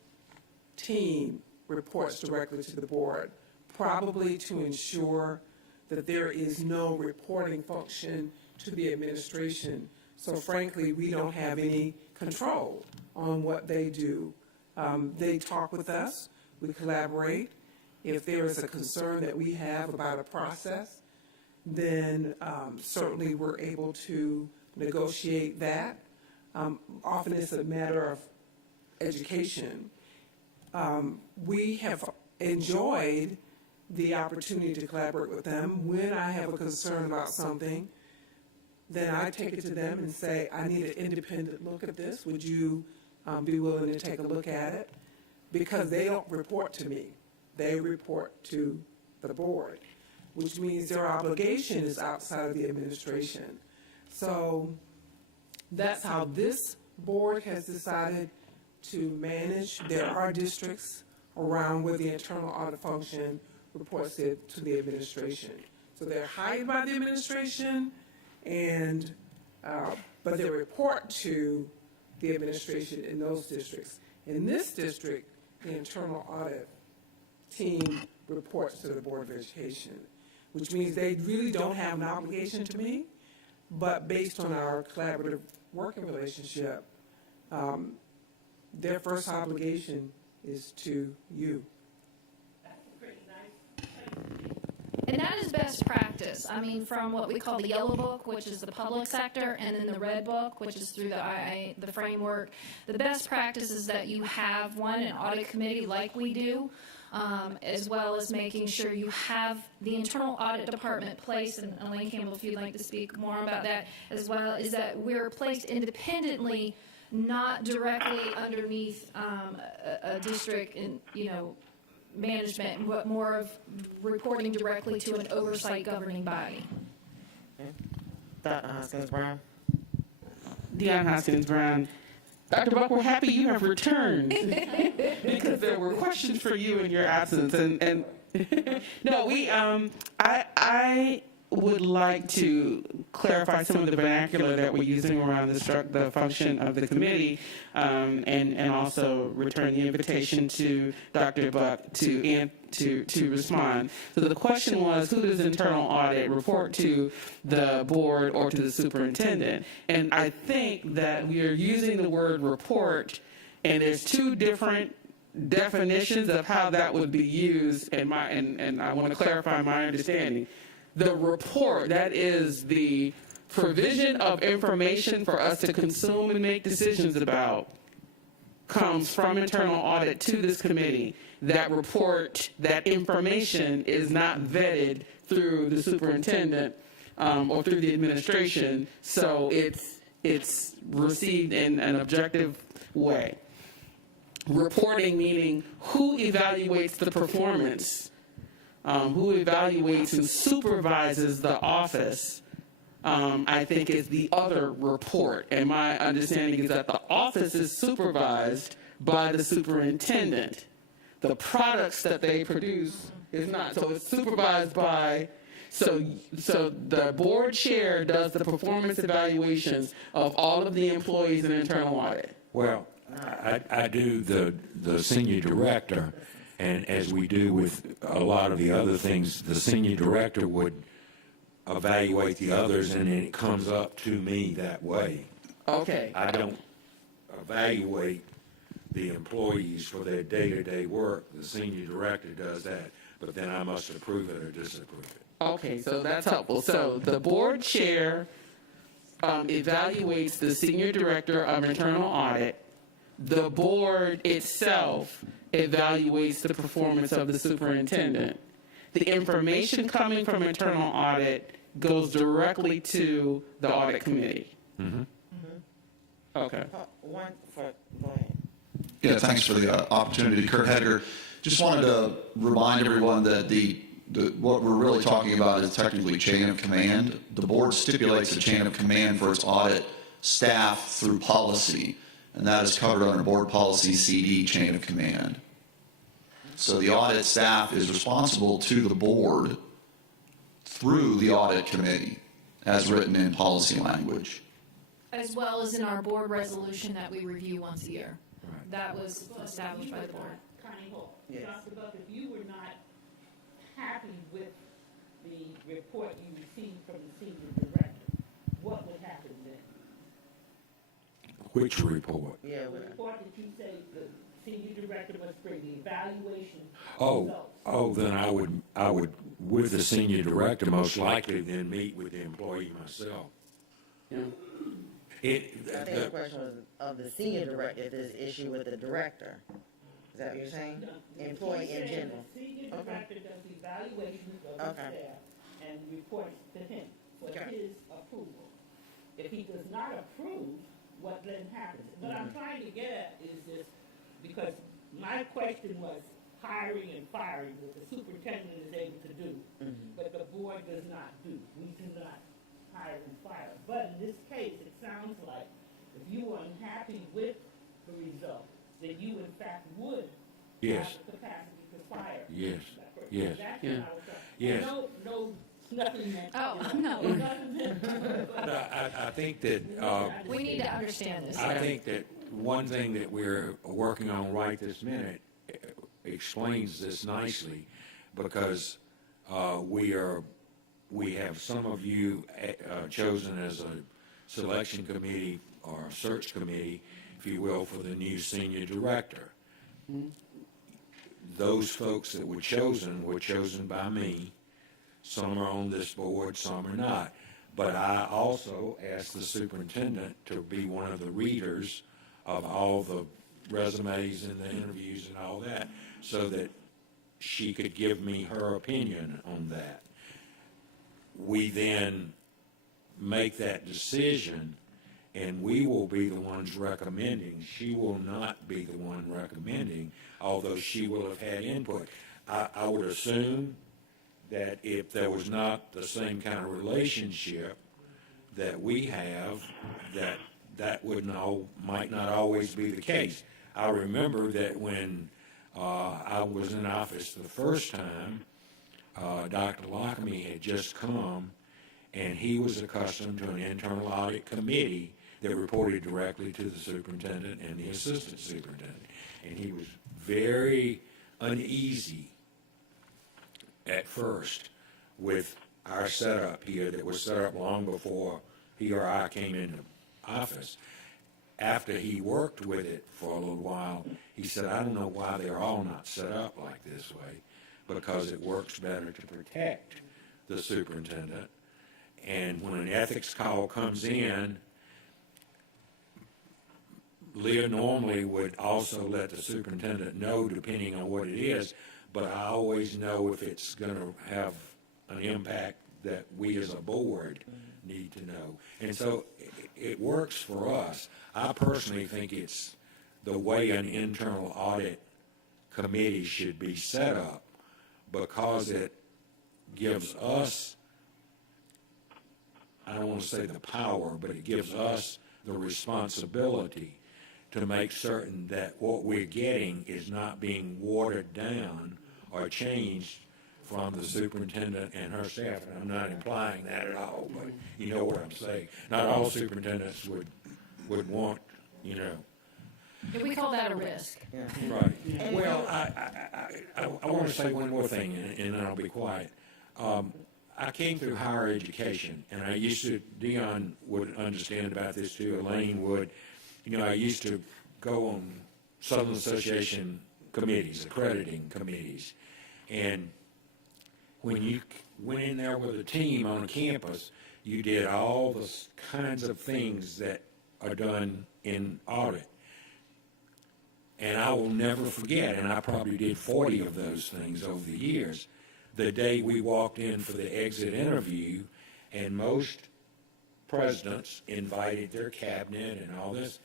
team reports directly to the board, probably to ensure that there is no reporting function to the administration. So frankly, we don't have any control on what they do. They talk with us, we collaborate. If there is a concern that we have about a process, then certainly we're able to negotiate that. Often it's a matter of education. We have enjoyed the opportunity to collaborate with them. When I have a concern about something, then I take it to them and say, I need an independent look at this. Would you be willing to take a look at it? Because they don't report to me. They report to the board, which means their obligation is outside of the administration. So that's how this board has decided to manage. There are districts around where the internal audit function reports it to the administration. So they're hired by the administration, and but they report to the administration in those districts. In this district, the internal audit team reports to the Board of Education, which means they really don't have an obligation to me, but based on our collaborative working relationship, their first obligation is to you. And that is best practice. I mean, from what we call the yellow book, which is the public sector, and then the red book, which is through the framework. The best practice is that you have, one, an audit committee like we do, as well as making sure you have the internal audit department placed, and Elaine Campbell, if you'd like to speak more about that, as well, is that we're placed independently, not directly underneath a district in, management, but more of reporting directly to an oversight governing body. Dr. Hoskins-Brown. Deion Hoskins-Brown. Dr. Buck, we're happy you have returned because there were questions for you in your absence. And no, I would like to clarify some of the vernacular that we're using around the function of the committee, and also return the invitation to Dr. Buck to respond. So the question was, who does internal audit report to, the board or to the superintendent? And I think that we are using the word report, and there's two different definitions of how that would be used, and I want to clarify my understanding. The report, that is the provision of information for us to consume and make decisions about, comes from internal audit to this committee. That report, that information is not vetted through the superintendent or through the administration, so it's received in an objective way. Reporting meaning who evaluates the performance, who evaluates and supervises the office, I think is the other report. And my understanding is that the office is supervised by the superintendent. The products that they produce is not. So it's supervised by, so the board chair does the performance evaluations of all of the employees in internal audit. Well, I do the senior director, and as we do with a lot of the other things, the senior director would evaluate the others, and then it comes up to me that way. Okay. I don't evaluate the employees for their day-to-day work. The senior director does that, but then I must approve it or disapprove it. Okay, so that's helpful. So the board chair evaluates the senior director of internal audit. The board itself evaluates the performance of the superintendent. The information coming from internal audit goes directly to the audit committee. Mm-hmm. Okay. Go ahead. Yeah, thanks for the opportunity, Kurt Hedger. Just wanted to remind everyone that what we're really talking about is technically chain of command. The board stipulates a chain of command for its audit staff through policy, and that is covered under board policy CD, chain of command. So the audit staff is responsible to the board through the audit committee as written in policy language. As well as in our board resolution that we review once a year. That was established by the board. Connie Hall, Yes. Dr. Buck, if you were not happy with the report you received from the senior director, what would happen then? Which report? Yeah, The report that you say the senior director must bring the evaluation Oh, results. then I would, with the senior director, most likely then meet with the employee myself. Yeah. I think the question was of the senior director, if there's issue with the director. Is that what you're saying? Employee in general. The senior Okay. director does the evaluations of the Okay. staff and reports to him for Okay. his approval. If he does not approve, what then happens? What I'm trying to get at is this, because my question was hiring and firing, that the superintendent is able to do, but the board does not do. We do not hire and fire. But in this case, it sounds like if you were unhappy with the result, then you in fact would Yes. have the capacity to fire. Yes. that person. Yes. That's Yeah. what I was trying- Yes. No, nothing that. Oh, no. But I think that, We need to understand this. I think that one thing that we're working on right this minute explains this nicely, because we have some of you chosen as a selection committee or a search committee, if you will, for the new senior director. Those folks that were chosen by me. Some are on this board, some are not. But I also asked the superintendent to be one of the readers of all the resumes and the interviews and all that, so that she could give me her opinion on that. We then make that decision, and we will be the ones recommending. She will not be the one recommending, although she will have had input. I would assume that if there was not the same kind of relationship that we have, that might not always be the case. I remember that when I was in office the first time, Dr. Lockamy had just come, and he was accustomed to an internal audit committee that reported directly to the superintendent and the assistant superintendent. And he was very uneasy at first with our setup here that was set up long before he or I came into office. After he worked with it for a little while, he said, I don't know why they're all not set up like this way, because it works better to protect the superintendent. And when an ethics call comes in, Leah normally would also let the superintendent know, depending on what it is, but I always know if it's going to have an impact that we as a board need to know. And so it works for us. I personally think it's the way an internal audit committee should be set up, because it gives us, I don't want to say the power, but it gives us the responsibility to make certain that what we're getting is not being watered down or changed from the superintendent and her staff. And I'm not implying that at all, but you know what I'm saying. Not all superintendents would want, We call that a risk. Right. Well, I want to say one more thing, and then I'll be quiet. I came through higher education, and I used to, Dion would understand about this too, Elaine would. I used to go on Southern Association committees, accrediting committees, and when you went in there with a team on a campus, you did all the kinds of things that are done in audit. And I will never forget, and I probably did 40 of those things over the years, the day we walked in for the exit interview, and most presidents invited their cabinet and all this,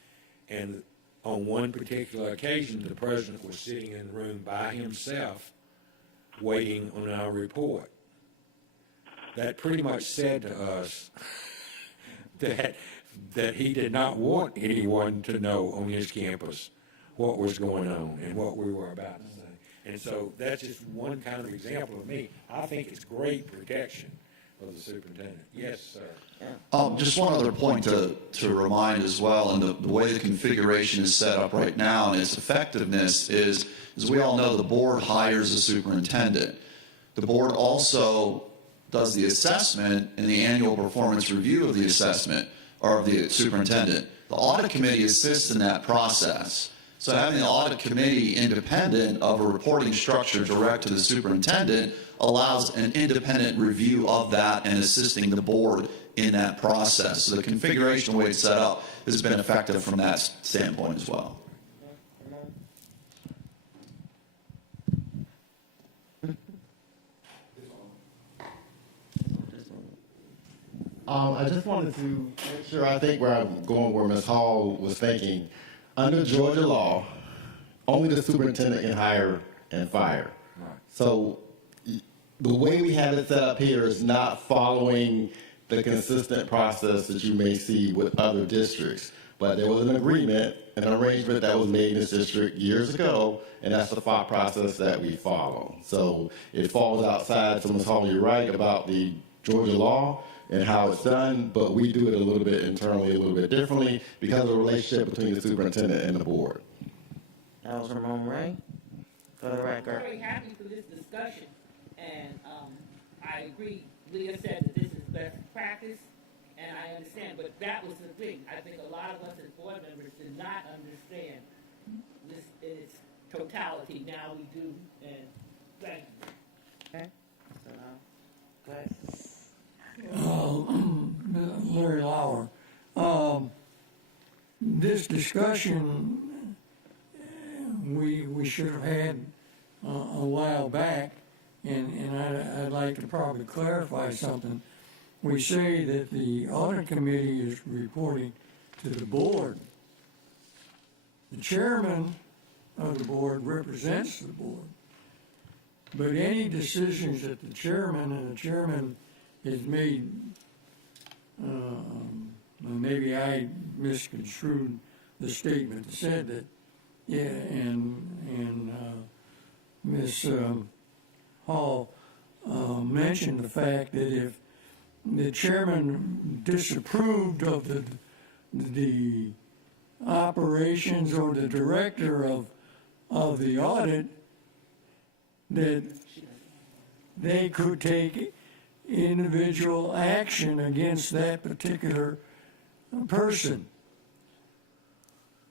and on one particular occasion, the president was sitting in the room by himself, waiting on our report. That pretty much said to us that he did not want anyone to know on his campus what was going on and what we were about to say. And so that's just one kind of example of me. I think it's great protection of the superintendent. Yes, sir. Just one other point to remind as well, and the way the configuration is set up right now and its effectiveness is, as we all know, the board hires a superintendent. The board also does the assessment and the annual performance review of the assessment, or of the superintendent. The audit committee assists in that process. So having the audit committee independent of a reporting structure direct to the superintendent allows an independent review of that and assisting the board in that process. So the configuration, the way it's set up, has been effective from that standpoint as well. I just wanted to make sure I think where I'm going, where Ms. Hall was thinking. Under Georgia law, only the superintendent can hire and fire. Right. So the way we have it set up here is not following the consistent process that you may see with other districts. But there was an agreement, an arrangement that was made in this district years ago, and that's the thought process that we follow. So it falls outside, so Ms. Hall, you're right about the Georgia law and how it's done, but we do it a little bit internally, a little bit differently because of the relationship between the superintendent and the board. That was Ramon Ray, for the I'm record. very happy for this discussion, and I agree. Leah said that this is best practice, and I understand, but that was the thing. I think a lot of us as board members did not understand this in its totality. Now we do, and thank you. Okay, so now, go ahead. Larry Lauer. This discussion we should have had a while back, and I'd like to probably clarify something. We say that the audit committee is reporting to the board. The chairman of the board represents the board. But any decisions that the chairman has made, maybe I misconstrued the statement that said that, yeah, and Ms. Hall mentioned the fact that if the chairman disapproved of the operations or the director of the audit, that they could take individual action against that particular person.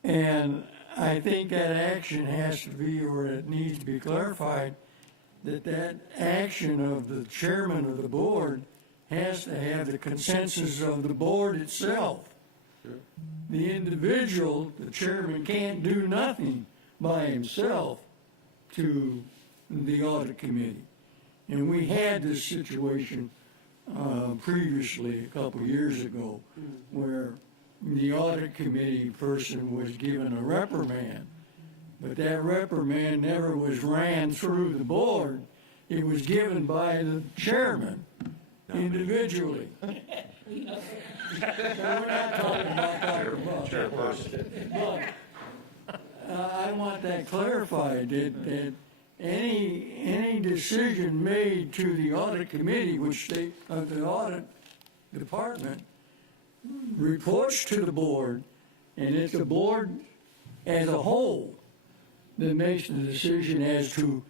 And I think that action has to be, or it needs to be clarified, that action of the chairman of the board has to have the consensus of the board itself. Sure. The individual, the chairman, can't do nothing by himself to the audit committee. And we had this situation previously, a couple years ago, where the audit committee person was given a reprimand. But that reprimand never was ran through the board. It was given by the chairman individually. So we're not talking about Dr. Buck. But I want that clarified, that any decision made to the audit committee, which the audit department reports to the board, and it's the board as a whole that makes the decision as to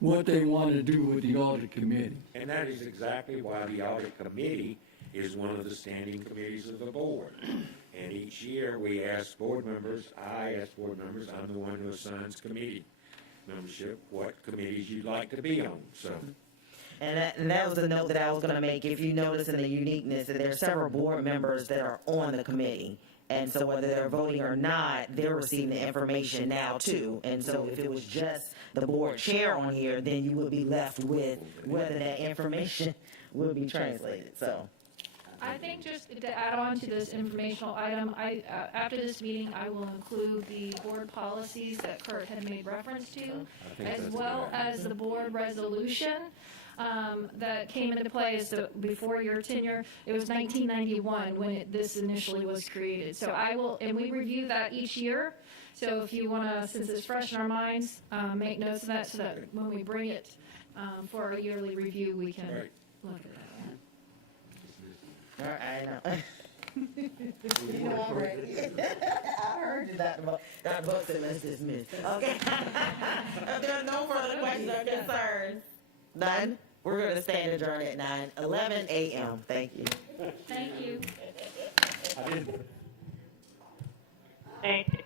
what they want to do with the audit committee. And that is exactly why the audit committee is one of the standing committees of the board. And each year we ask board members, I ask board members, I'm the one who assigns committee membership, what committees you'd like to be on, so. And that was the note that I was going to make. If you notice in the uniqueness that there are several board members that are on the committee. And so whether they're voting or not, they're receiving the information now too. And so if it was just the board chair on here, then you would be left with whether that information would be translated, so. I think just to add on to this informational item, after this meeting, I will include the board policies that Kurt had made reference to, as well as the board resolution that came into play before your tenure. It was 1991 when this initially was created. So I will, and we review that each year. So if you want to, since it's fresh in our minds, make notes of that so that when we bring it for our yearly review, we can look at that. All right, I know. You know I'm ready. I heard you, Dr. Buck. Dr. Buck said, let's dismiss. Okay. If there's no further questions or concerns, none, we're going to stand adjourned at 9:11 a.m. Thank you. Thank you. I didn't. Thank you.